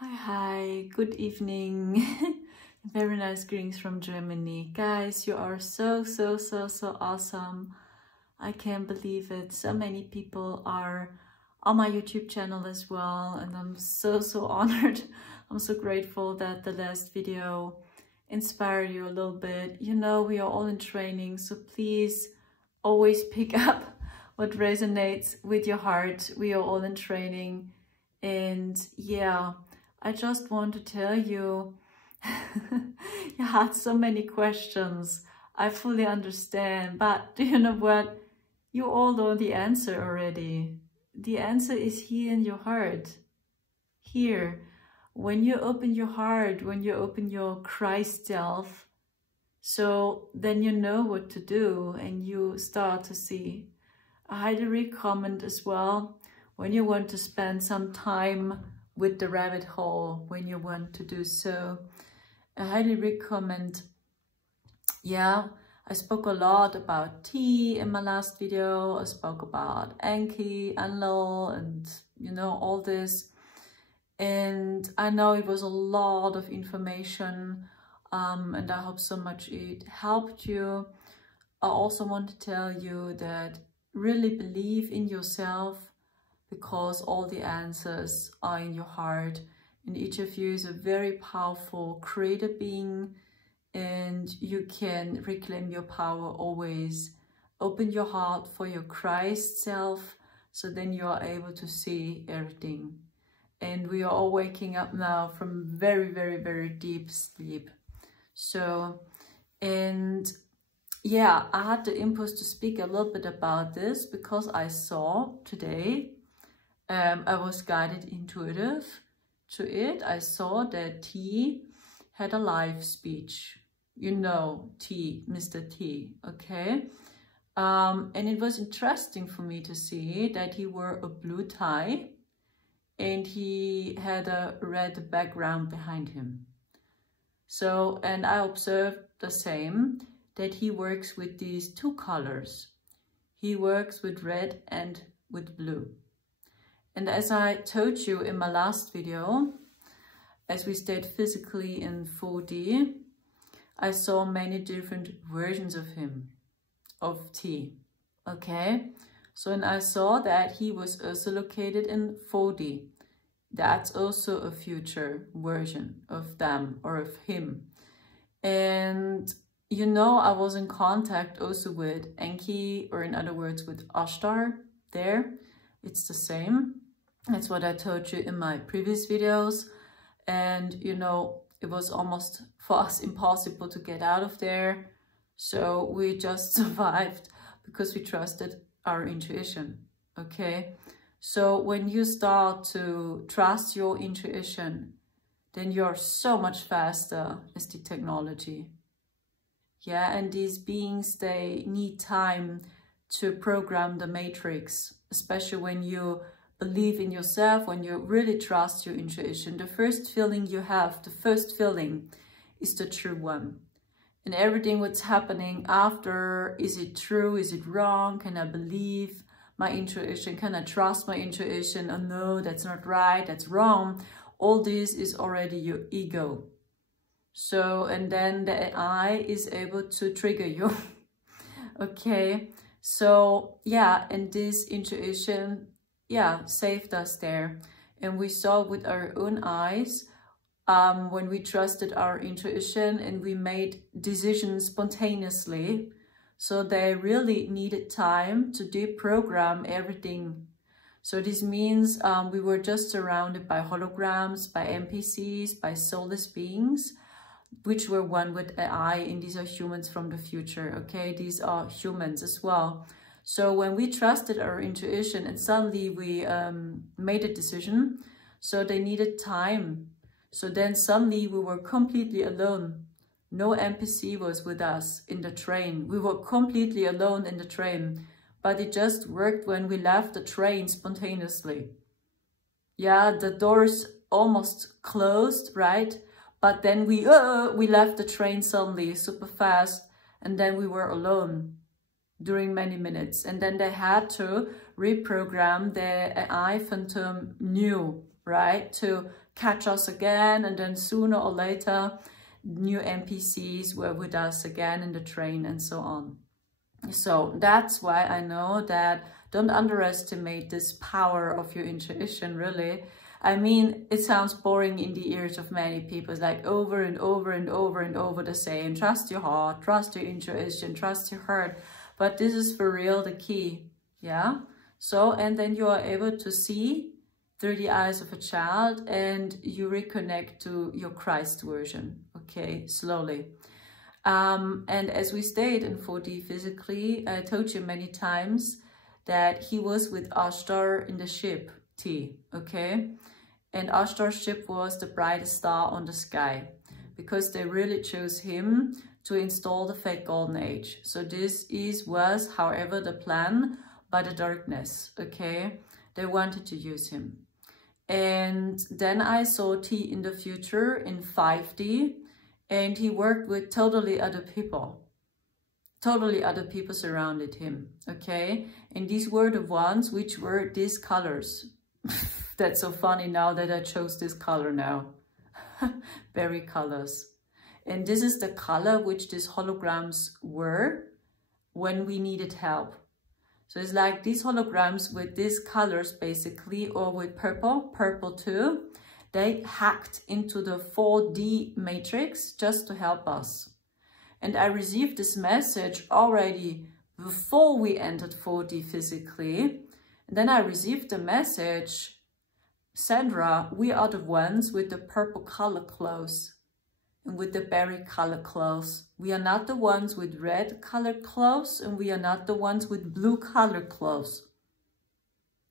Hi, good evening. Very nice greetings from Germany. Guys, you are so awesome. I can't believe it. So many people are on my YouTube channel as well, and I'm so honored. I'm so grateful that the last video inspired you a little bit. You know, we are all in training, so please always pick up what resonates with your heart. We are all in training, and yeah, I just want to tell you, you had so many questions. I fully understand, but do you know what? You all know the answer already. The answer is here in your heart. Here. When you open your heart, when you open your Christ self, so then you know what to do and you start to see. I highly recommend as well, when you want to spend some time with the rabbit hole, when you want to do so, I highly recommend. Yeah, I spoke a lot about tea in my last video. I spoke about Enki, Enlil, and you know, all this. And I know it was a lot of information, and I hope so much it helped you. I also want to tell you that really believe in yourself, because all the answers are in your heart, and each of you is a very powerful creator being, and you can reclaim your power always. Open your heart for your Christ self, so then you are able to see everything. And we are all waking up now from very deep sleep. So, and yeah, I had the impulse to speak a little bit about this because I saw today, I was guided intuitive to it. I saw that T had a live speech. You know T, Mr. T, okay? And it was interesting for me to see that he wore a blue tie and he had a red background behind him. So, and I observed the same, that he works with these two colors. He works with red and with blue. And as I told you in my last video, as we stayed physically in 4D, I saw many different versions of him, of T, okay? So, and I saw that he was also located in 4D. That's also a future version of them or of him. And you know, I was in contact also with Enki, or in other words, with Ashtar there. It's the same. That's what I told you in my previous videos. And you know, it was almost for us impossible to get out of there. So we just survived because we trusted our intuition, okay? So when you start to trust your intuition, then you're so much faster as the technology. Yeah, and these beings, they need time to program the matrix, especially when you believe in yourself, when you really trust your intuition. The first feeling you have, the first feeling is the true one. And everything what's happening after, is it true, is it wrong, can I believe my intuition, can I trust my intuition, oh no, that's not right, that's wrong. All this is already your ego. So, and then the AI is able to trigger you. Okay, so yeah, and this intuition, yeah, saved us there. And we saw with our own eyes, when we trusted our intuition and we made decisions spontaneously. So they really needed time to deprogram everything. So this means we were just surrounded by holograms, by NPCs, by soulless beings, which were one with AI, and these are humans from the future, okay? These are humans as well. So when we trusted our intuition and suddenly we made a decision, so they needed time. So then suddenly we were completely alone. No NPC was with us in the train. We were completely alone in the train, but it just worked when we left the train spontaneously. Yeah, the doors almost closed, right? But then we left the train suddenly, super fast, and then we were alone during many minutes. And then they had to reprogram the AI Phantom new, right? To catch us again, and then sooner or later new NPCs were with us again in the train and so on. So that's why I know that don't underestimate this power of your intuition, really. I mean, it sounds boring in the ears of many people. It's like over and over and over and over the same. Trust your heart, trust your intuition, trust your heart. But this is for real the key, yeah? So, and then you are able to see through the eyes of a child, and you reconnect to your Christ version, okay, slowly. And as we stayed in 4D physically, I told you many times that he was with Ashtar in the ship T, okay? And Ashtar's ship was the brightest star on the sky, because they really chose him to install the fake golden age. So this was, however, the plan by the darkness, okay? They wanted to use him. And then I saw T in the future in 5D, and he worked with totally other people. Totally other people surrounded him, okay? And these were the ones which were these colors. That's so funny now that I chose this color now. Berry colors. And this is the color which these holograms were when we needed help. So it's like these holograms with these colors basically, or with purple too, they hacked into the 4D matrix just to help us. And I received this message already before we entered 4D physically. And then I received the message, Sandra, we are the ones with the purple color clothes and with the berry color clothes. We are not the ones with red color clothes, and we are not the ones with blue color clothes.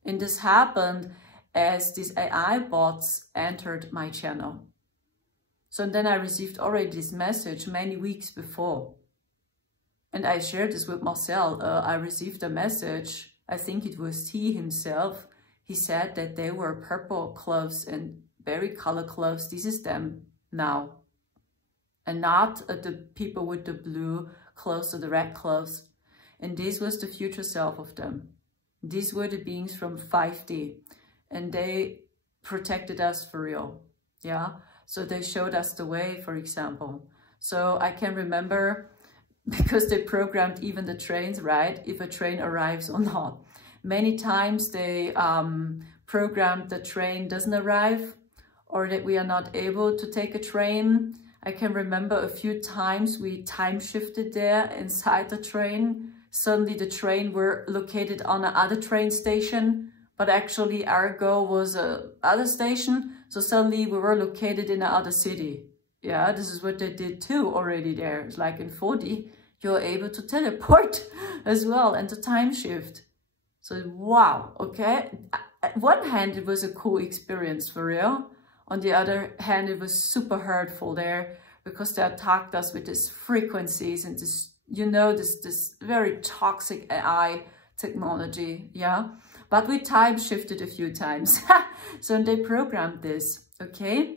And this happened as these AI bots entered my channel. So then I received already this message many weeks before. And I shared this with Marcel. I received a message, I think it was T himself. He said that they were purple clothes and berry color clothes. This is them now. And not the people with the blue clothes or the red clothes. And this was the future self of them. These were the beings from 5D. And they protected us for real, yeah? So they showed us the way, for example. So I can remember, because they programmed even the trains, right? If a train arrives or not. Many times they programmed the train doesn't arrive, or that we are not able to take a train. I can remember a few times we time shifted there inside the train. Suddenly the train were located on another train station, but actually our goal was another station. So suddenly we were located in another city. Yeah, this is what they did too already there. It's like in 4D, you're able to teleport as well and to time shift. So wow, okay. On one hand, it was a cool experience for real. On the other hand, it was super hurtful there, because they attacked us with these frequencies and this, you know, this very toxic AI technology, yeah. But we time shifted a few times. So they programmed this, okay?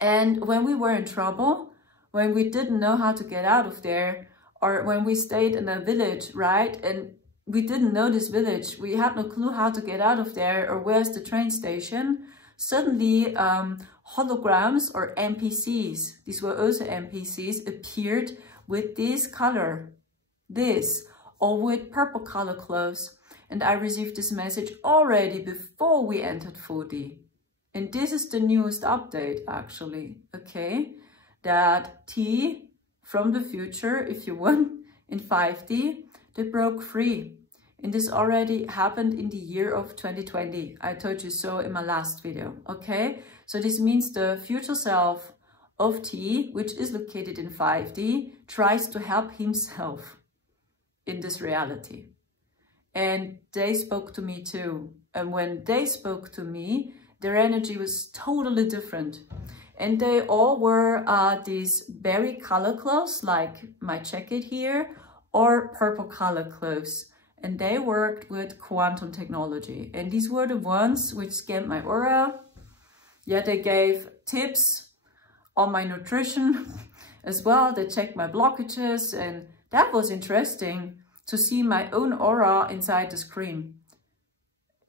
And when we were in trouble, when we didn't know how to get out of there, or when we stayed in a village, right? And we didn't know this village, we had no clue how to get out of there, or where's the train station. Suddenly, holograms or NPCs, these were also NPCs, appeared with this color, or with purple color clothes. And I received this message already before we entered 4D. And this is the newest update, actually, okay? That T from the future, if you want, in 5D, they broke free. And this already happened in the year of 2020. I told you so in my last video, okay? So this means the future self of T, which is located in 5D, tries to help himself in this reality. And they spoke to me too. And when they spoke to me, their energy was totally different. And they all were these berry color clothes, like my jacket here, or purple color clothes. And they worked with quantum technology. And these were the ones which scanned my aura. Yeah, they gave tips on my nutrition as well. They checked my blockages, and that was interesting to see my own aura inside the screen.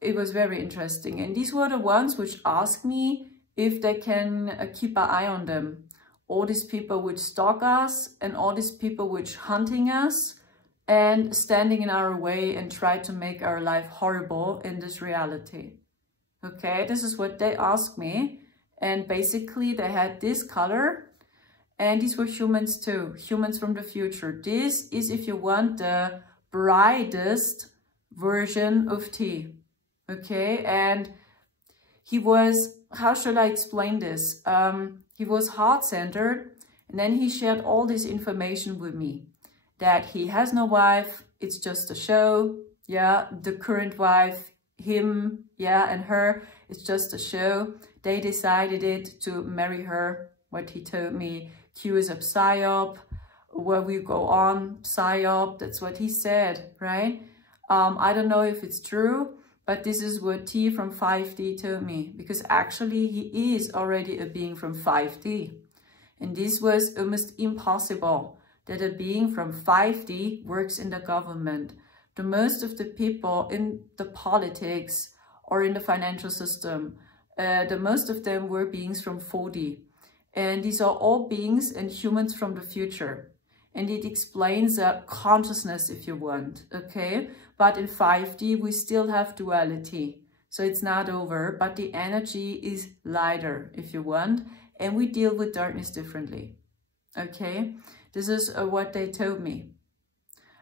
It was very interesting. And these were the ones which asked me if they can keep an eye on them. All these people which stalk us and all these people which hunting us and standing in our way and try to make our life horrible in this reality. Okay, this is what they asked me. And basically they had this color, and these were humans too, humans from the future. This is, if you want, the brightest version of T. Okay, and he was, how should I explain this? He was heart-centered, and then he shared all this information with me. That he has no wife, it's just a show. Yeah, the current wife, him, yeah, and her, it's just a show. They decided it to marry her, what he told me. Q is a psyop, where we go on, psyop, that's what he said, right? I don't know if it's true, but this is what T from 5D told me, because actually he is already a being from 5D. And this was almost impossible, that a being from 5D works in the government. The most of the people in the politics or in the financial system, the most of them were beings from 4D. And these are all beings and humans from the future. And it explains consciousness, if you want, okay? But in 5D, we still have duality. So it's not over, but the energy is lighter, if you want. And we deal with darkness differently, okay? This is what they told me.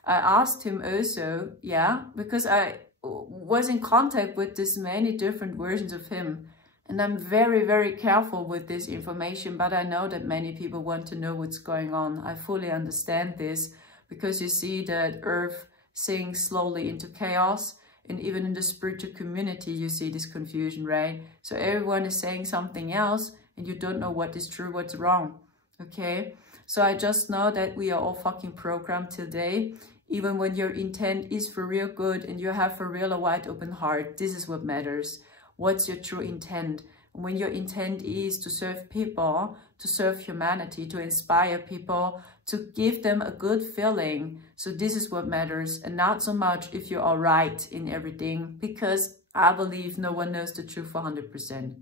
I asked him also, yeah, because I was in contact with this many different versions of him. And I'm very, very careful with this information, but I know that many people want to know what's going on. I fully understand this, because you see that Earth sinks slowly into chaos, and even in the spiritual community you see this confusion, right? So everyone is saying something else, and you don't know what is true, what's wrong, okay? So I just know that we are all fucking programmed today. Even when your intent is for real good and you have for real a wide open heart, this is what matters. What's your true intent? When your intent is to serve people, to serve humanity, to inspire people, to give them a good feeling. So this is what matters, and not so much if you are right in everything, because I believe no one knows the truth 100%.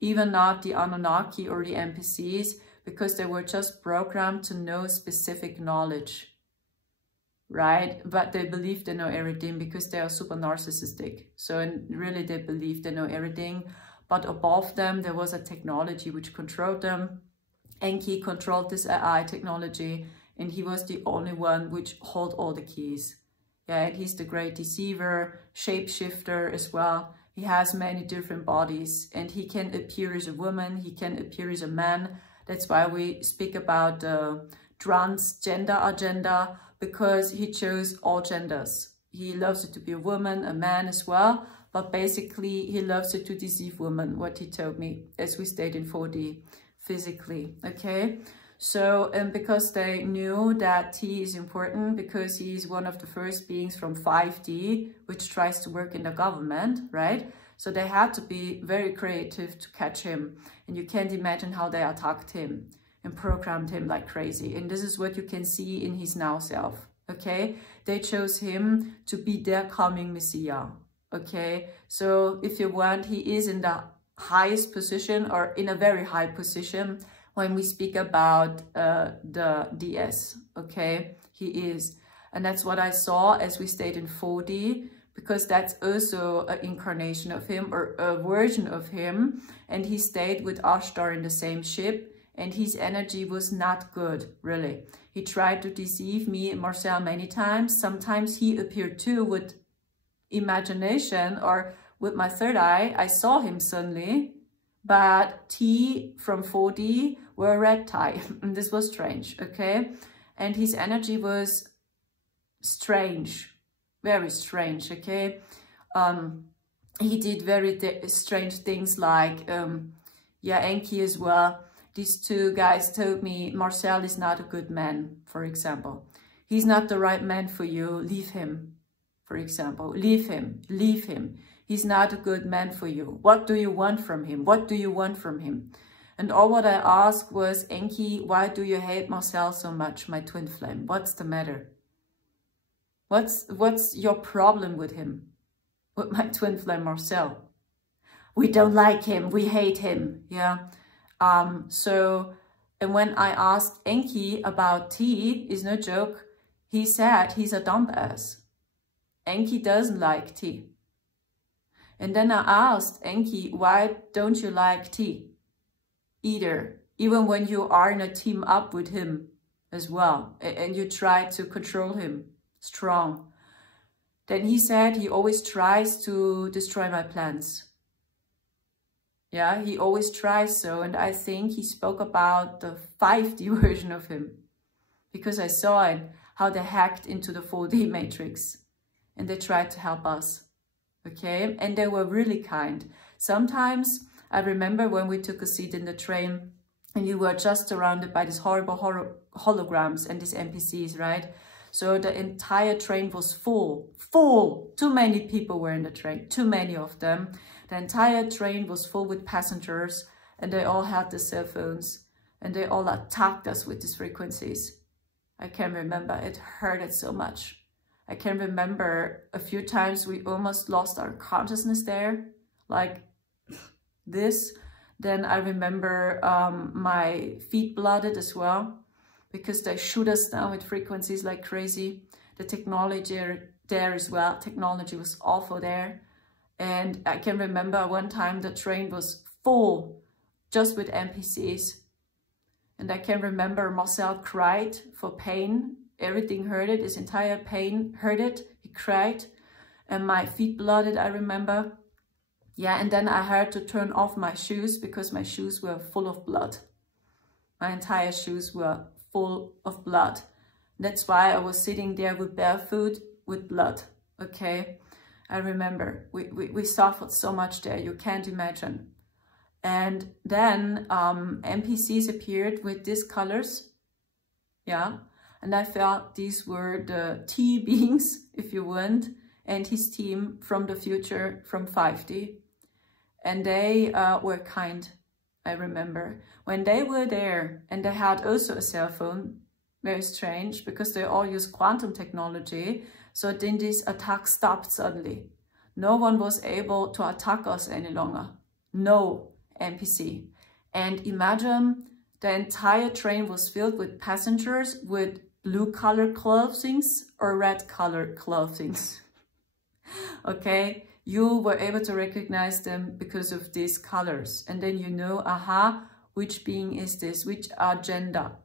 Even not the Anunnaki or the NPCs, because they were just programmed to know specific knowledge. Right? But they believe they know everything because they are super narcissistic. So really they believe they know everything. But above them, there was a technology which controlled them. Enki controlled this AI technology, and he was the only one which held all the keys. Yeah, and he's the great deceiver, shapeshifter as well. He has many different bodies, and he can appear as a woman, he can appear as a man. That's why we speak about the transgender agenda, because he chose all genders. He loves it to be a woman, a man as well, but basically he loves it to deceive women, what he told me, as we stayed in 4D physically, okay? So, and because they knew that T is important, because he's one of the first beings from 5D, which tries to work in the government, right? So they had to be very creative to catch him. And you can't imagine how they attacked him and programmed him like crazy. And this is what you can see in his now self, okay? They chose him to be their coming Messiah, okay? So if you want, he is in the highest position, or in a very high position, when we speak about the DS, okay? He is. And that's what I saw as we stayed in 4D, because that's also an incarnation of him, or a version of him. And he stayed with Ashtar in the same ship. And his energy was not good, really. He tried to deceive me and Marcel many times. Sometimes he appeared too with imagination, or with my third eye. I saw him suddenly, but T from 4D were a red tie. And this was strange, okay? And his energy was strange, very strange, okay? He did very strange things like, yeah, Enki as well. These two guys told me, Marcel is not a good man, for example. He's not the right man for you, leave him, for example. Leave him, leave him. He's not a good man for you. What do you want from him? What do you want from him? And all what I asked was, Enki, why do you hate Marcel so much, my twin flame? What's the matter? What's your problem with him? With my twin flame Marcel? we don't like him, we hate him, yeah. And when I asked Enki about tea, is no joke, he said he's a dumbass. Enki doesn't like tea. And then I asked Enki, why don't you like tea? Either, even when you are in a team up with him as well, and you try to control him strong. Then he said he always tries to destroy my plans. Yeah, he always tries so. And I think he spoke about the 5D version of him. Because I saw it, how they hacked into the 4D matrix. And they tried to help us. Okay, and they were really kind. Sometimes I remember when we took a seat in the train and you were just surrounded by these horrible holograms and these NPCs, right? So the entire train was full. Too many people were in the train, too many of them. The entire train was full with passengers and they all had the cell phones and they all attacked us with these frequencies. I can remember, it hurted so much. I can remember a few times we almost lost our consciousness there, like this. Then I remember my feet blooded as well, because they shoot us down with frequencies like crazy. The technology there as well, technology was awful there. And I can remember one time the train was full just with NPCs. And I can remember Marcel cried for pain. Everything hurt it, his entire pain hurt it. He cried and my feet blooded, I remember. Yeah, and then I had to turn off my shoes because my shoes were full of blood. My entire shoes were full of blood. That's why I was sitting there with barefoot with blood, okay? I remember we suffered so much there, you can't imagine. And then NPCs appeared with these colors, yeah? And I felt these were the T beings, if you want, and his team from the future, from 5D. And they were kind, I remember. When they were there, and they had also a cell phone, very strange, because they all use quantum technology, so then this attack stopped suddenly. No one was able to attack us any longer. No NPC. And imagine the entire train was filled with passengers with blue color clothings or red color clothings. Okay, you were able to recognize them because of these colors. And then you know, aha, which being is this? Which agenda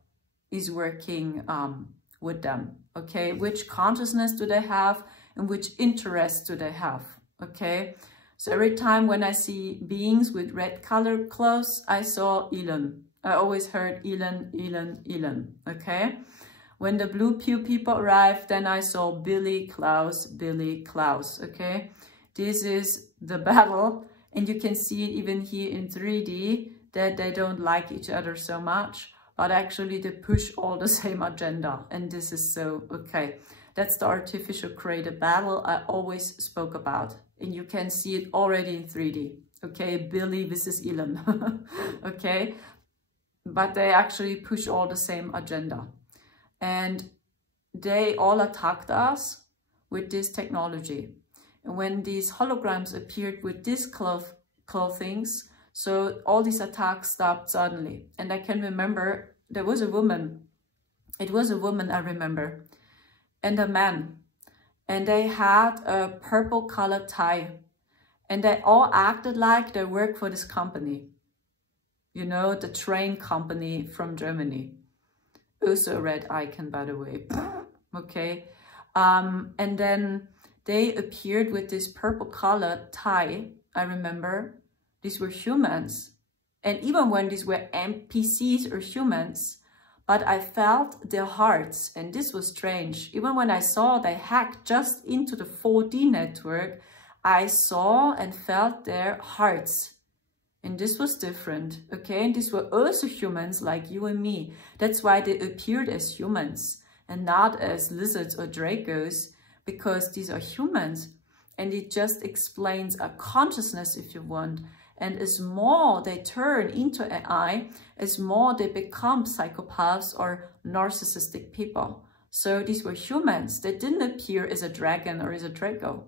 is working with them? Okay, which consciousness do they have and which interests do they have? Okay, so every time when I see beings with red color clothes, I saw Elon. I always heard Elon, Elon, Elon. Okay. When the blue pew people arrived, then I saw Billy Klaus, Billy Klaus, okay? This is the battle, and you can see it even here in 3D, that they don't like each other so much, but actually they push all the same agenda, and this is so, okay. That's the artificial created battle I always spoke about, and you can see it already in 3D, okay? Billy versus Elon, okay? But they actually push all the same agenda. And they all attacked us with this technology. And when these holograms appeared with these clothings, so all these attacks stopped suddenly. And I can remember there was a woman. It was a woman, I remember. And a man. And they had a purple colored tie. And they all acted like they work for this company. You know, the train company from Germany. Also a red icon, by the way. Okay. And then they appeared with this purple colored tie, I remember. These were humans. And even when these were NPCs or humans, but I felt their hearts. And this was strange. Even when I saw they hacked just into the 4D network, I saw and felt their hearts. And this was different, okay? And these were also humans like you and me. That's why they appeared as humans and not as lizards or dragos, because these are humans. And it just explains a consciousness, if you want. And as more they turn into AI, as more they become psychopaths or narcissistic people. So these were humans. They didn't appear as a dragon or as a drago.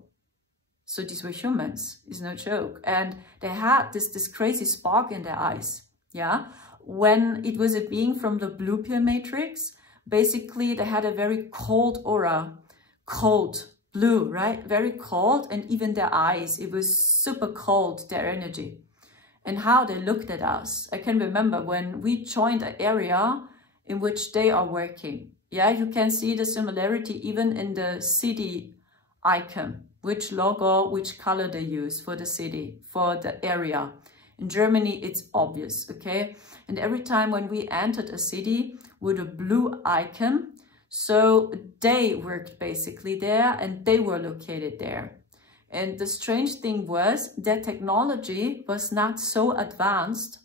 So these were humans, it's no joke. And they had this crazy spark in their eyes, yeah? When it was a being from the blue pill matrix, basically they had a very cold aura, cold, blue, right? Very cold, and even their eyes, it was super cold, their energy. And how they looked at us. I can remember when we joined an area in which they are working. Yeah, you can see the similarity even in the city icon, which logo, which color they use for the city, for the area. In Germany, it's obvious, okay? And every time when we entered a city with a blue icon, so they worked basically there and they were located there. And the strange thing was that technology was not so advanced,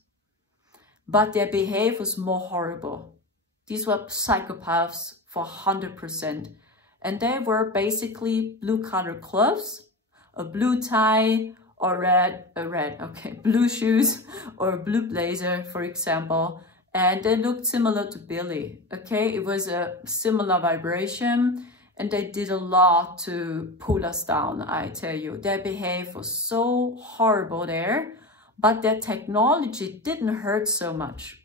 but their behavior was more horrible. These were psychopaths for 100%. And they were basically blue colored clothes, a blue tie, or blue shoes, or a blue blazer, for example. And they looked similar to Billy, okay? It was a similar vibration. And they did a lot to pull us down, I tell you. Their behavior was so horrible there, but their technology didn't hurt so much.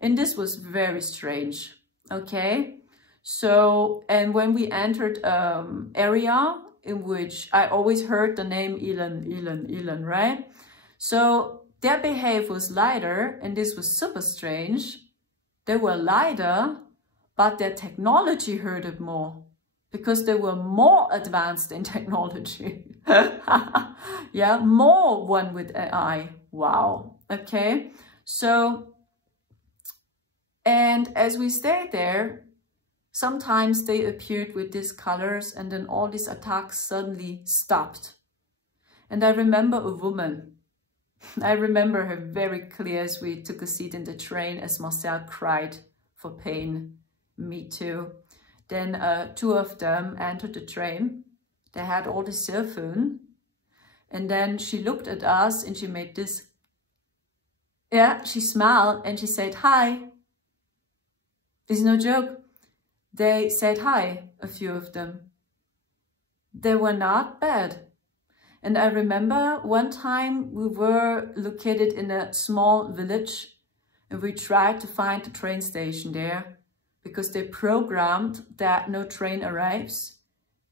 And this was very strange, okay? So, and when we entered area in which I always heard the name Elon, right? So their behavior was lighter, and this was super strange. They were lighter, but their technology hurted more, because they were more advanced in technology. Yeah, more one with AI. Wow. Okay. So, and as we stayed there, sometimes they appeared with these colors, and then all these attacks suddenly stopped. And I remember a woman. I remember her very clear as we took a seat in the train, as Marcel cried for pain. Me too. Then two of them entered the train. They had all the cell phone. And then she looked at us and she made this. Yeah, she smiled and she said, hi. This is no joke. They said hi, a few of them. They were not bad. And I remember one time we were located in a small village and we tried to find the train station there, because they programmed that no train arrives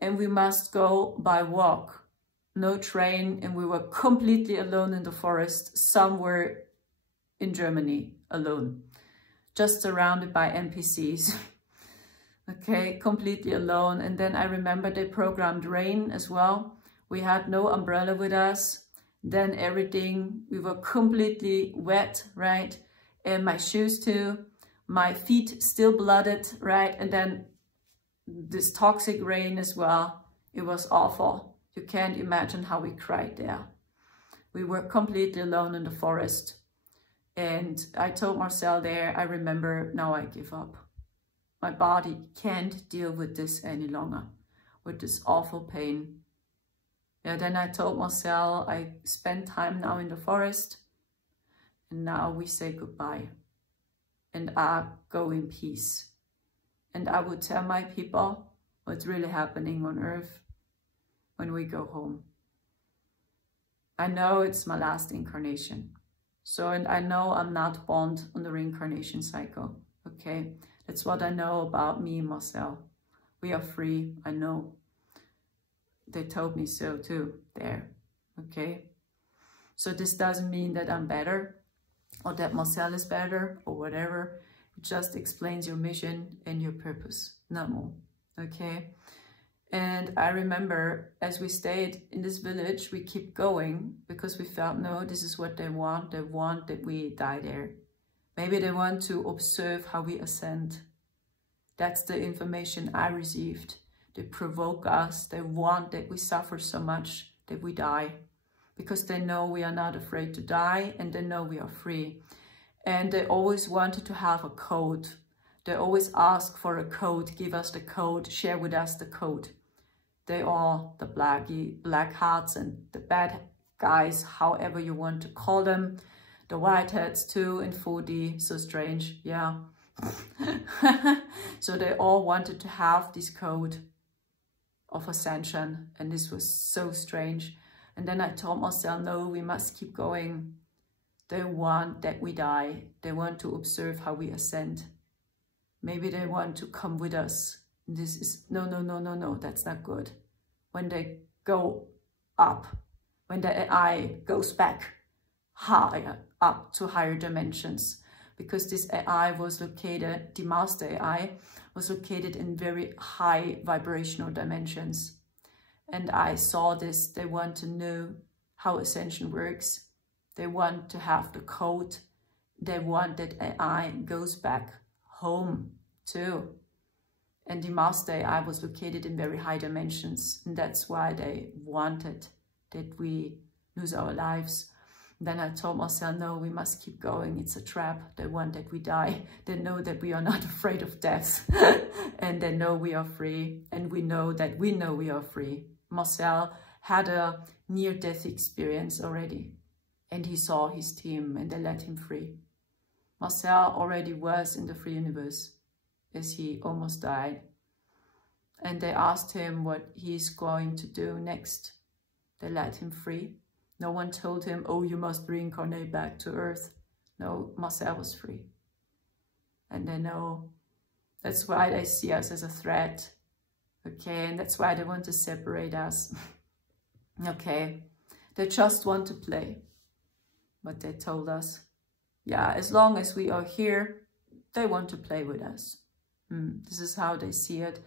and we must go by walk. No train, and we were completely alone in the forest, somewhere in Germany, alone. Just surrounded by NPCs. Okay, completely alone. And then I remember they programmed rain as well. We had no umbrella with us. Then everything, we were completely wet, right? And my shoes too. My feet still blooded, right? And then this toxic rain as well. It was awful. You can't imagine how we cried there. We were completely alone in the forest. And I told Marcel there, I remember, now I give up. My body can't deal with this any longer, with this awful pain. Yeah, then I told Marcel, I spend time now in the forest, and now we say goodbye. And I go in peace. And I would tell my people what's really happening on earth when we go home. I know it's my last incarnation. So, and I know I'm not bound on the reincarnation cycle, okay? That's what I know about me and Marcel. We are free, I know. They told me so too, there, okay? So this doesn't mean that I'm better, or that Marcel is better, or whatever. It just explains your mission and your purpose, not more, okay? And I remember as we stayed in this village, we keep going because we felt, no, this is what they want. They want that we die there. Maybe they want to observe how we ascend. That's the information I received. They provoke us. They want that we suffer so much that we die, because they know we are not afraid to die, and they know we are free. And they always wanted to have a code. They always ask for a code. Give us the code. Share with us the code. They are the black hats and the bad guys, however you want to call them. The white hats too in 4D, so strange, yeah. So they all wanted to have this code. of ascension, and this was so strange. And then I told myself, no, we must keep going. They want that we die. They want to observe how we ascend. Maybe they want to come with us. This is, no, that's not good. When they go up, when the AI goes back higher, up to higher dimensions, because this AI was located, the master AI was located in very high vibrational dimensions. And I saw this. They want to know how ascension works. They want to have the code. They want that AI goes back home too. And the master AI was located in very high dimensions. And that's why they wanted that we lose our lives. Then I told myself, no, we must keep going. It's a trap. They want that we die. They know that we are not afraid of death. And they know we are free. And we know that we are free. Marcel had a near-death experience already. And he saw his team and they let him free. Marcel already was in the free universe as he almost died. And they asked him what he's going to do next. They let him free. No one told him, oh, you must reincarnate back to Earth. No, Marcel was free. And they know. That's why they see us as a threat. Okay, and that's why they want to separate us. Okay, they just want to play. But they told us, yeah, as long as we are here, they want to play with us. This is how they see it.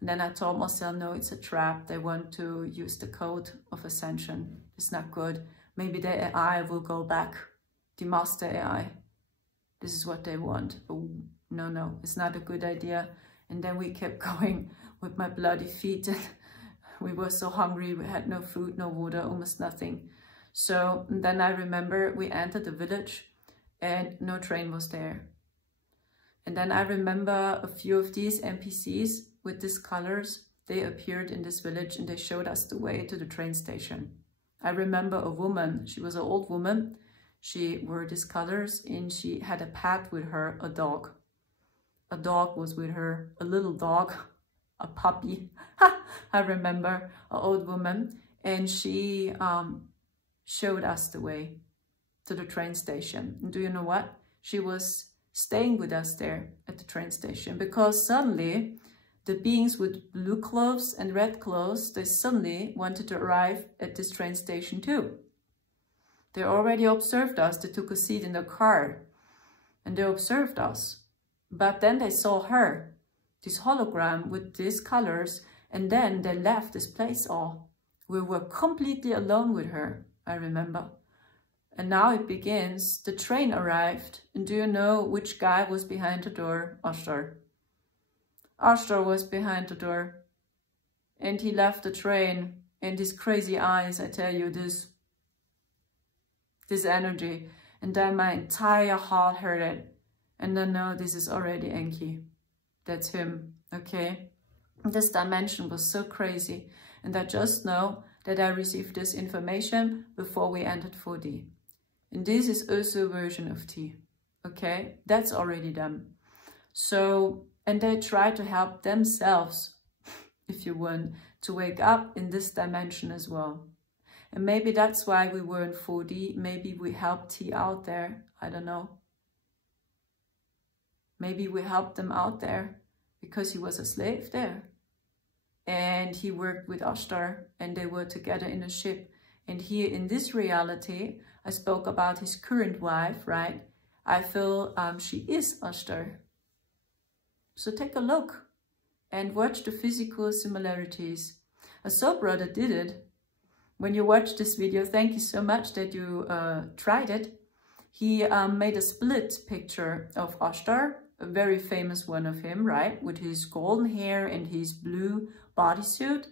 And then I told myself, no, it's a trap. They want to use the code of ascension. It's not good. Maybe the AI will go back. The master AI. This is what they want. Oh, no, it's not a good idea. And then we kept going with my bloody feet. We were so hungry. We had no food, no water, almost nothing. So then I remember we entered the village and no train was there. And then I remember a few of these NPCs with these colors. They appeared in this village and they showed us the way to the train station. I remember a woman. She was an old woman. She wore these colors and she had a pet with her, a dog. A dog was with her, a little dog, a puppy. I remember an old woman, and she showed us the way to the train station. And do you know what? She was staying with us there at the train station, because suddenly the beings with blue clothes and red clothes, they suddenly wanted to arrive at this train station too. They already observed us. They took a seat in the car and they observed us. But then they saw her, this hologram with these colors, and then they left this place all. We were completely alone with her, I remember. And now it begins. The train arrived. And do you know which guy was behind the door? Ashtar. Ashtar was behind the door. And he left the train. And his crazy eyes, I tell you, this energy. And then my entire heart hurted. And then no, this is already Enki. That's him, okay? This dimension was so crazy. And I just know that I received this information before we entered 4D. And this is also a version of T, okay? That's already them. So, and they try to help themselves, if you want, to wake up in this dimension as well. And maybe that's why we were in 4D. Maybe we helped T out there. I don't know. Maybe we helped them out there because he was a slave there. And he worked with Ashtar and they were together in a ship. And here in this reality, I spoke about his current wife, right? I feel she is Ashtar. So take a look and watch the physical similarities. A soul brother did it. When you watch this video, thank you so much that you tried it. He made a split picture of Ashtar, a very famous one of him, right? With his golden hair and his blue bodysuit.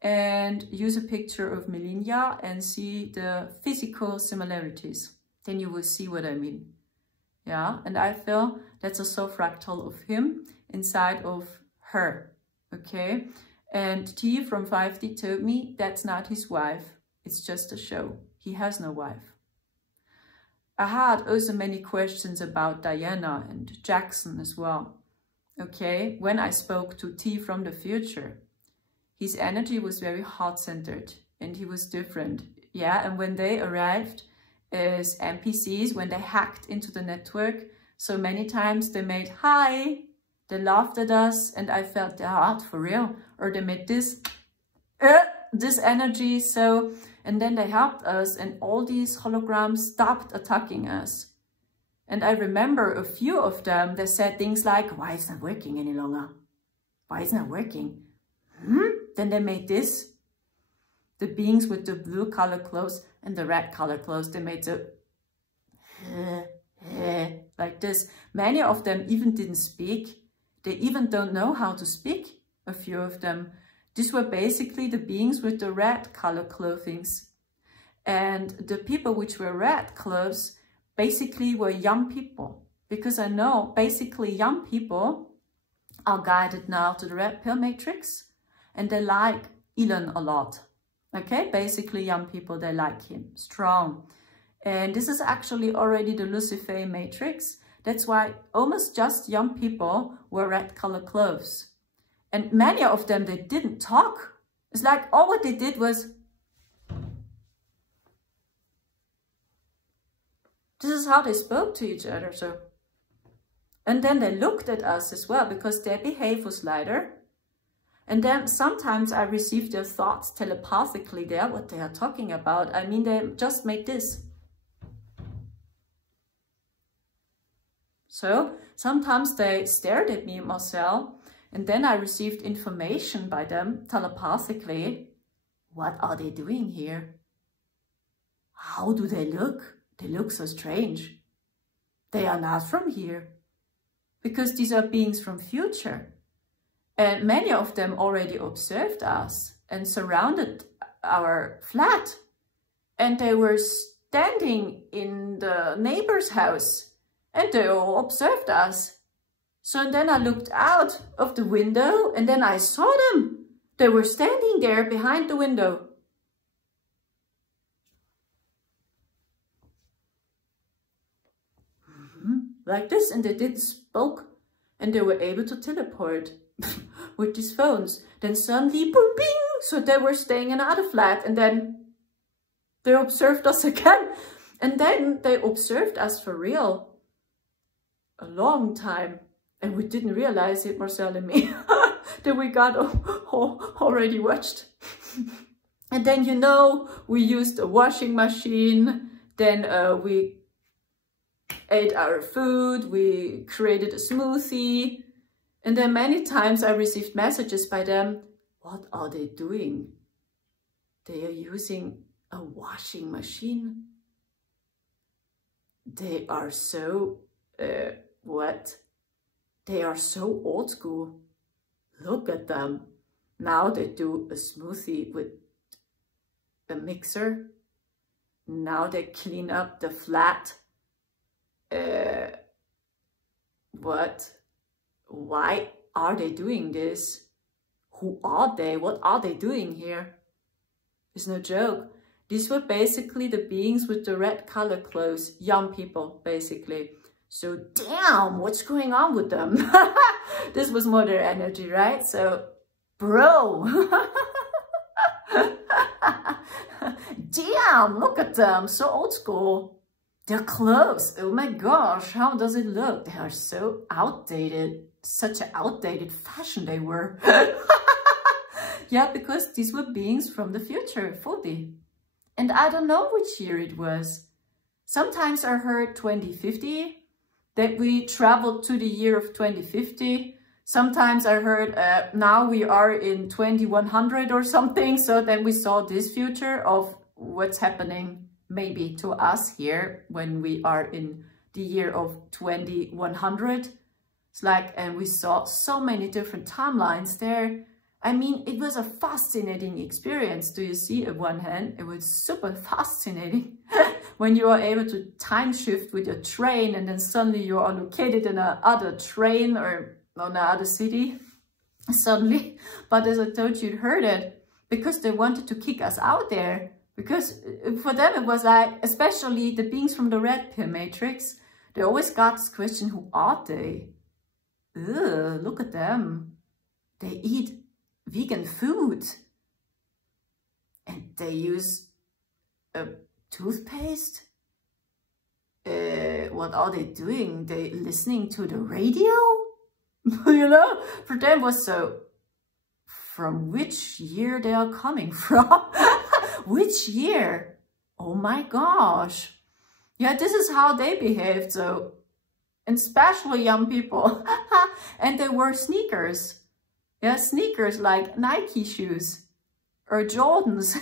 And use a picture of Melinia and see the physical similarities. Then you will see what I mean. Yeah, and I feel that's a soul fractal of him inside of her, okay? And T from 5D told me that's not his wife. It's just a show. He has no wife. I had also many questions about Diana and Jackson as well, okay? When I spoke to T from the future, his energy was very heart-centered and he was different. Yeah, and when they arrived as NPCs, when they hacked into the network, so many times they made hi, they laughed at us, and I felt their heart for real. Or they made this energy, so, and then they helped us, and all these holograms stopped attacking us. And I remember a few of them, they said things like, why is it not working any longer? Why is it not working? Then they made this. The beings with the blue color clothes and the red color clothes, they made the like this. Many of them even didn't speak. They even don't know how to speak, a few of them. These were basically the beings with the red color clothings. And the people which were red clothes basically were young people. Because I know basically young people are guided now to the red pill matrix. And they like Elon a lot. Okay, basically young people, they like him, strong. And this is actually already the Lucifer matrix. That's why almost just young people wear red color clothes. And many of them, they didn't talk. It's like all what they did was, this is how they spoke to each other. So, and then they looked at us as well because their behavior was lighter. And then sometimes I received their thoughts telepathically there, what they are talking about. I mean, they just made this. So sometimes they stared at me, Marcel, and then I received information by them telepathically. What are they doing here? How do they look? They look so strange. They are not from here. Because these are beings from future. And many of them already observed us and surrounded our flat. And they were standing in the neighbor's house and they all observed us. So then I looked out of the window and then I saw them. They were standing there behind the window. Like this, and they didn't spoke and they were able to teleport. With these phones. Then suddenly, boom, bing! So they were staying in another flat and then they observed us again. And then they observed us for real. A long time. And we didn't realize it, Marcel and me. That we got already watched. And then, you know, we used a washing machine. Then we ate our food. We created a smoothie. And then many times I received messages by them. What are they doing? They are using a washing machine. They are so, what? They are so old school. Look at them. Now they do a smoothie with a mixer. Now they clean up the flat. What? Why are they doing this? Who are they? What are they doing here? It's no joke. These were basically the beings with the red color clothes. Young people, basically. So, damn, what's going on with them? This was more their energy, right? So, bro. Damn, look at them. So old school. Their clothes. Oh my gosh, how does it look? They are so outdated. Such an outdated fashion they were. Yeah, because these were beings from the future, 40. And I don't know which year it was. Sometimes I heard 2050, that we traveled to the year of 2050. Sometimes I heard now we are in 2100 or something. So then we saw this future of what's happening maybe to us here when we are in the year of 2100. It's like, and we saw so many different timelines there. I mean, it was a fascinating experience. Do you see at one hand? It was super fascinating. When you are able to time shift with your train and then suddenly you are located in another train or on another city. Suddenly. But as I told you, you heard it. Because they wanted to kick us out there. Because for them it was like, especially the beings from the red pill matrix, they always got this question, who are they? Ugh, look at them. They eat vegan food. And they use a toothpaste. What are they doing? They listening to the radio? You know, for them was so, from which year they are coming from? Which year? Oh my gosh. Yeah, this is how they behaved. So, and especially young people. And they wear sneakers. Yeah, sneakers like Nike shoes or Jordans.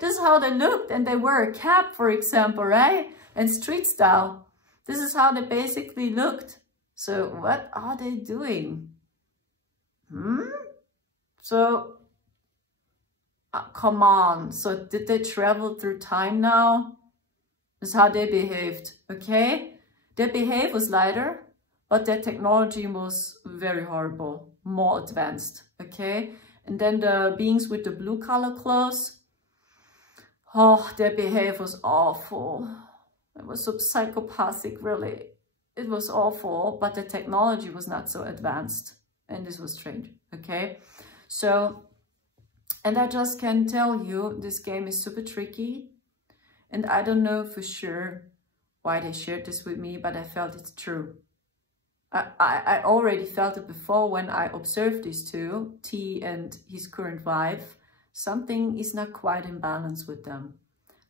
This is how they looked. And they wear a cap, for example, right? And street style. This is how they basically looked. So what are they doing? So, come on. So did they travel through time now? This is how they behaved, okay? Their behavior was lighter, but their technology was very horrible, more advanced, okay? And then the beings with the blue color clothes, oh, their behavior was awful. It was so psychopathic, really. It was awful, but the technology was not so advanced. And this was strange, okay? So, and I just can tell you, this game is super tricky. And I don't know for sure why they shared this with me, but I felt it's true. I already felt it before when I observed these two, T and his current wife. Something is not quite in balance with them.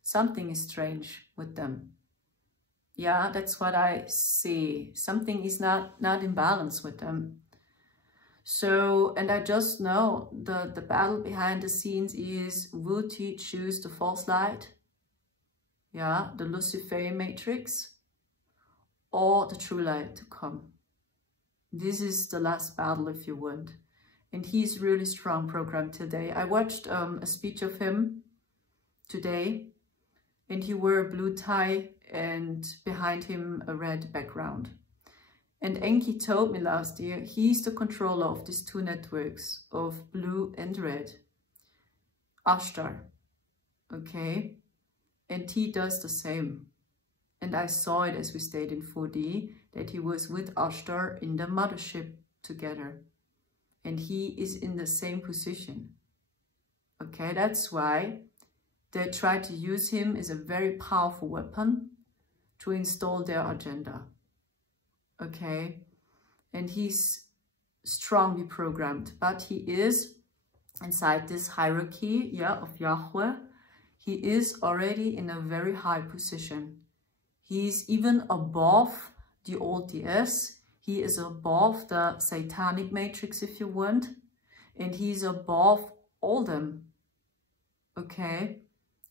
Something is strange with them. Yeah, that's what I see. Something is not in balance with them. So, and I just know the battle behind the scenes is, would he choose the false light? Yeah, the Luciferian matrix, or the true light to come. This is the last battle, if you want. And he's really strong programmed today. I watched a speech of him today, and he wore a blue tie and behind him a red background. And Enki told me last year, he's the controller of these two networks of blue and red. Ashtar, okay? And he does the same. And I saw it as we stayed in 4D, that he was with Ashtar in the mothership together. And he is in the same position. Okay, that's why they try to use him as a very powerful weapon to install their agenda. Okay, and he's strongly programmed, but he is inside this hierarchy, yeah, of Yahweh. He is already in a very high position. He's even above the old DS. He is above the satanic matrix, if you want, and he's above all them. Okay,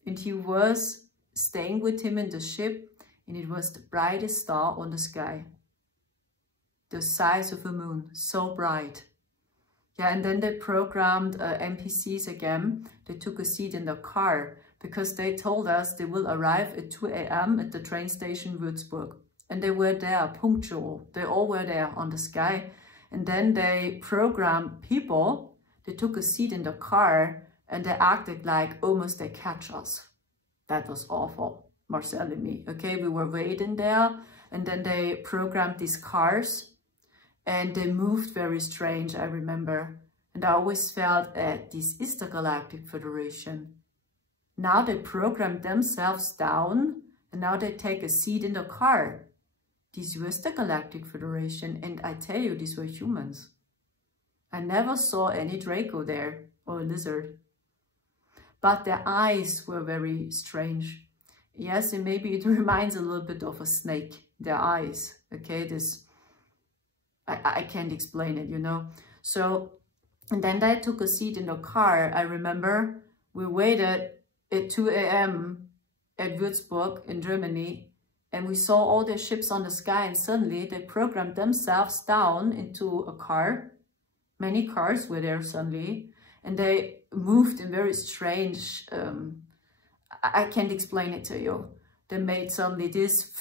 and he was staying with him in the ship, and it was the brightest star on the sky. The size of a moon, so bright. Yeah, and then they programmed NPCs again. They took a seat in the car because they told us they will arrive at 2 a.m. at the train station Würzburg. And they were there, punctual. They all were there on the sky. And then they programmed people. They took a seat in the car and they acted like almost they catch us. That was awful, Marcel and me. Okay, we were waiting there. And then they programmed these cars. And they moved very strange, I remember. And I always felt that this is the Galactic Federation. Now they programmed themselves down and now they take a seat in the car. This was the Galactic Federation, and I tell you, these were humans. I never saw any Draco there or a lizard. But their eyes were very strange. Yes, and maybe it reminds a little bit of a snake, their eyes. Okay, this... I can't explain it, you know. So, and then they took a seat in the car. I remember we waited at 2 a.m. at Würzburg in Germany, and we saw all their ships on the sky, and suddenly they programmed themselves down into a car. Many cars were there suddenly, and they moved in very strange, I can't explain it to you. They made suddenly this,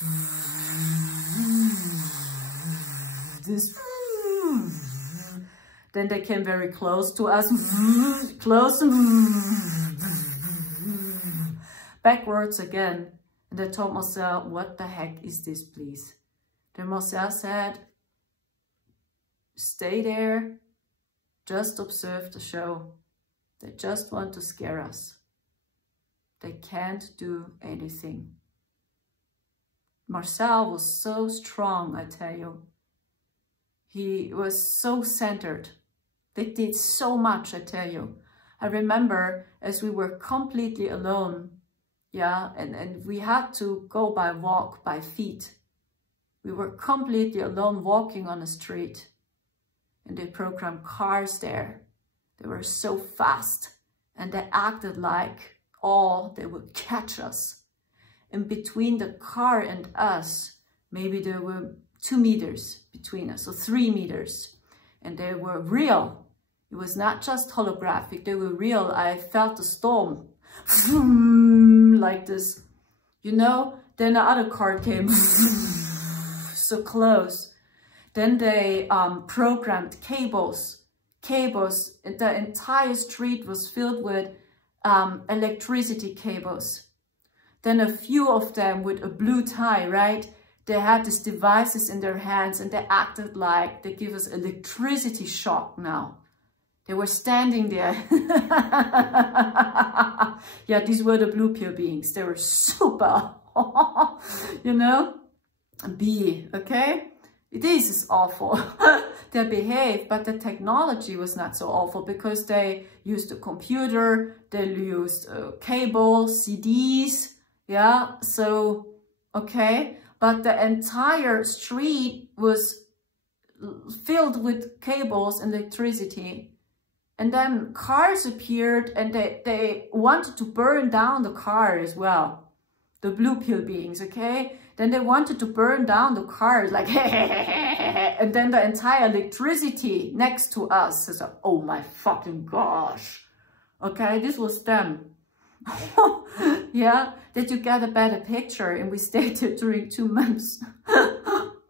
then they came very close to us, close, backwards again. And I told Marcel, what the heck is this, please? Then Marcel said, stay there Just observe the show. They just want to scare us. They can't do anything. Marcel was so strong, I tell you. He was so centered. They did so much, I tell you. I remember as we were completely alone, yeah, and we had to go by feet. We were completely alone walking on the street. And they programmed cars there. They were so fast. And they acted like, oh, they would catch us. And between the car and us, maybe there were 2 meters between us, or 3 meters. And they were real. It was not just holographic, they were real. I felt the storm. Like this. You know, then the other car came so close. Then they programmed cables. The entire street was filled with electricity cables. Then a few of them with a blue tie, right? They had these devices in their hands and they acted like they give us electricity shock now. They were standing there. Yeah, these were the blue pill beings. They were super, you know? Okay? This is awful. They behave, but the technology was not so awful because they used a computer, they used cable, CDs, yeah, so, okay. But the entire street was filled with cables and electricity. And then cars appeared and they wanted to burn down the car as well. The blue pill beings, okay? Then they wanted to burn down the cars, like, and then the entire electricity next to us is like, oh my fucking gosh. Okay, this was them. Yeah, did you get a better picture? And we stayed there during 2 months.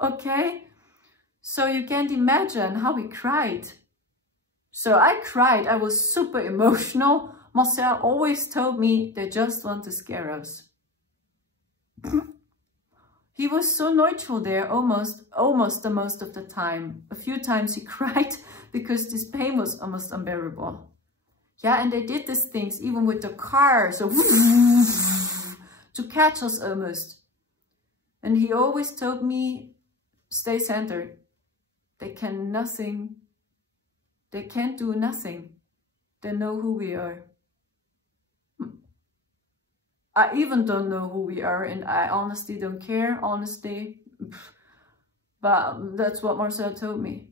Okay, so you can't imagine how we cried. So I cried, I was super emotional. Marcel always told me they just want to scare us. He was so neutral there almost the most of the time. A few times he cried because this pain was almost unbearable. Yeah, and they did these things even with the car, so to catch us almost. And he always told me, stay centered. They can't do nothing. They know who we are. I even don't know who we are, and I honestly don't care, honestly. But that's what Marcel told me.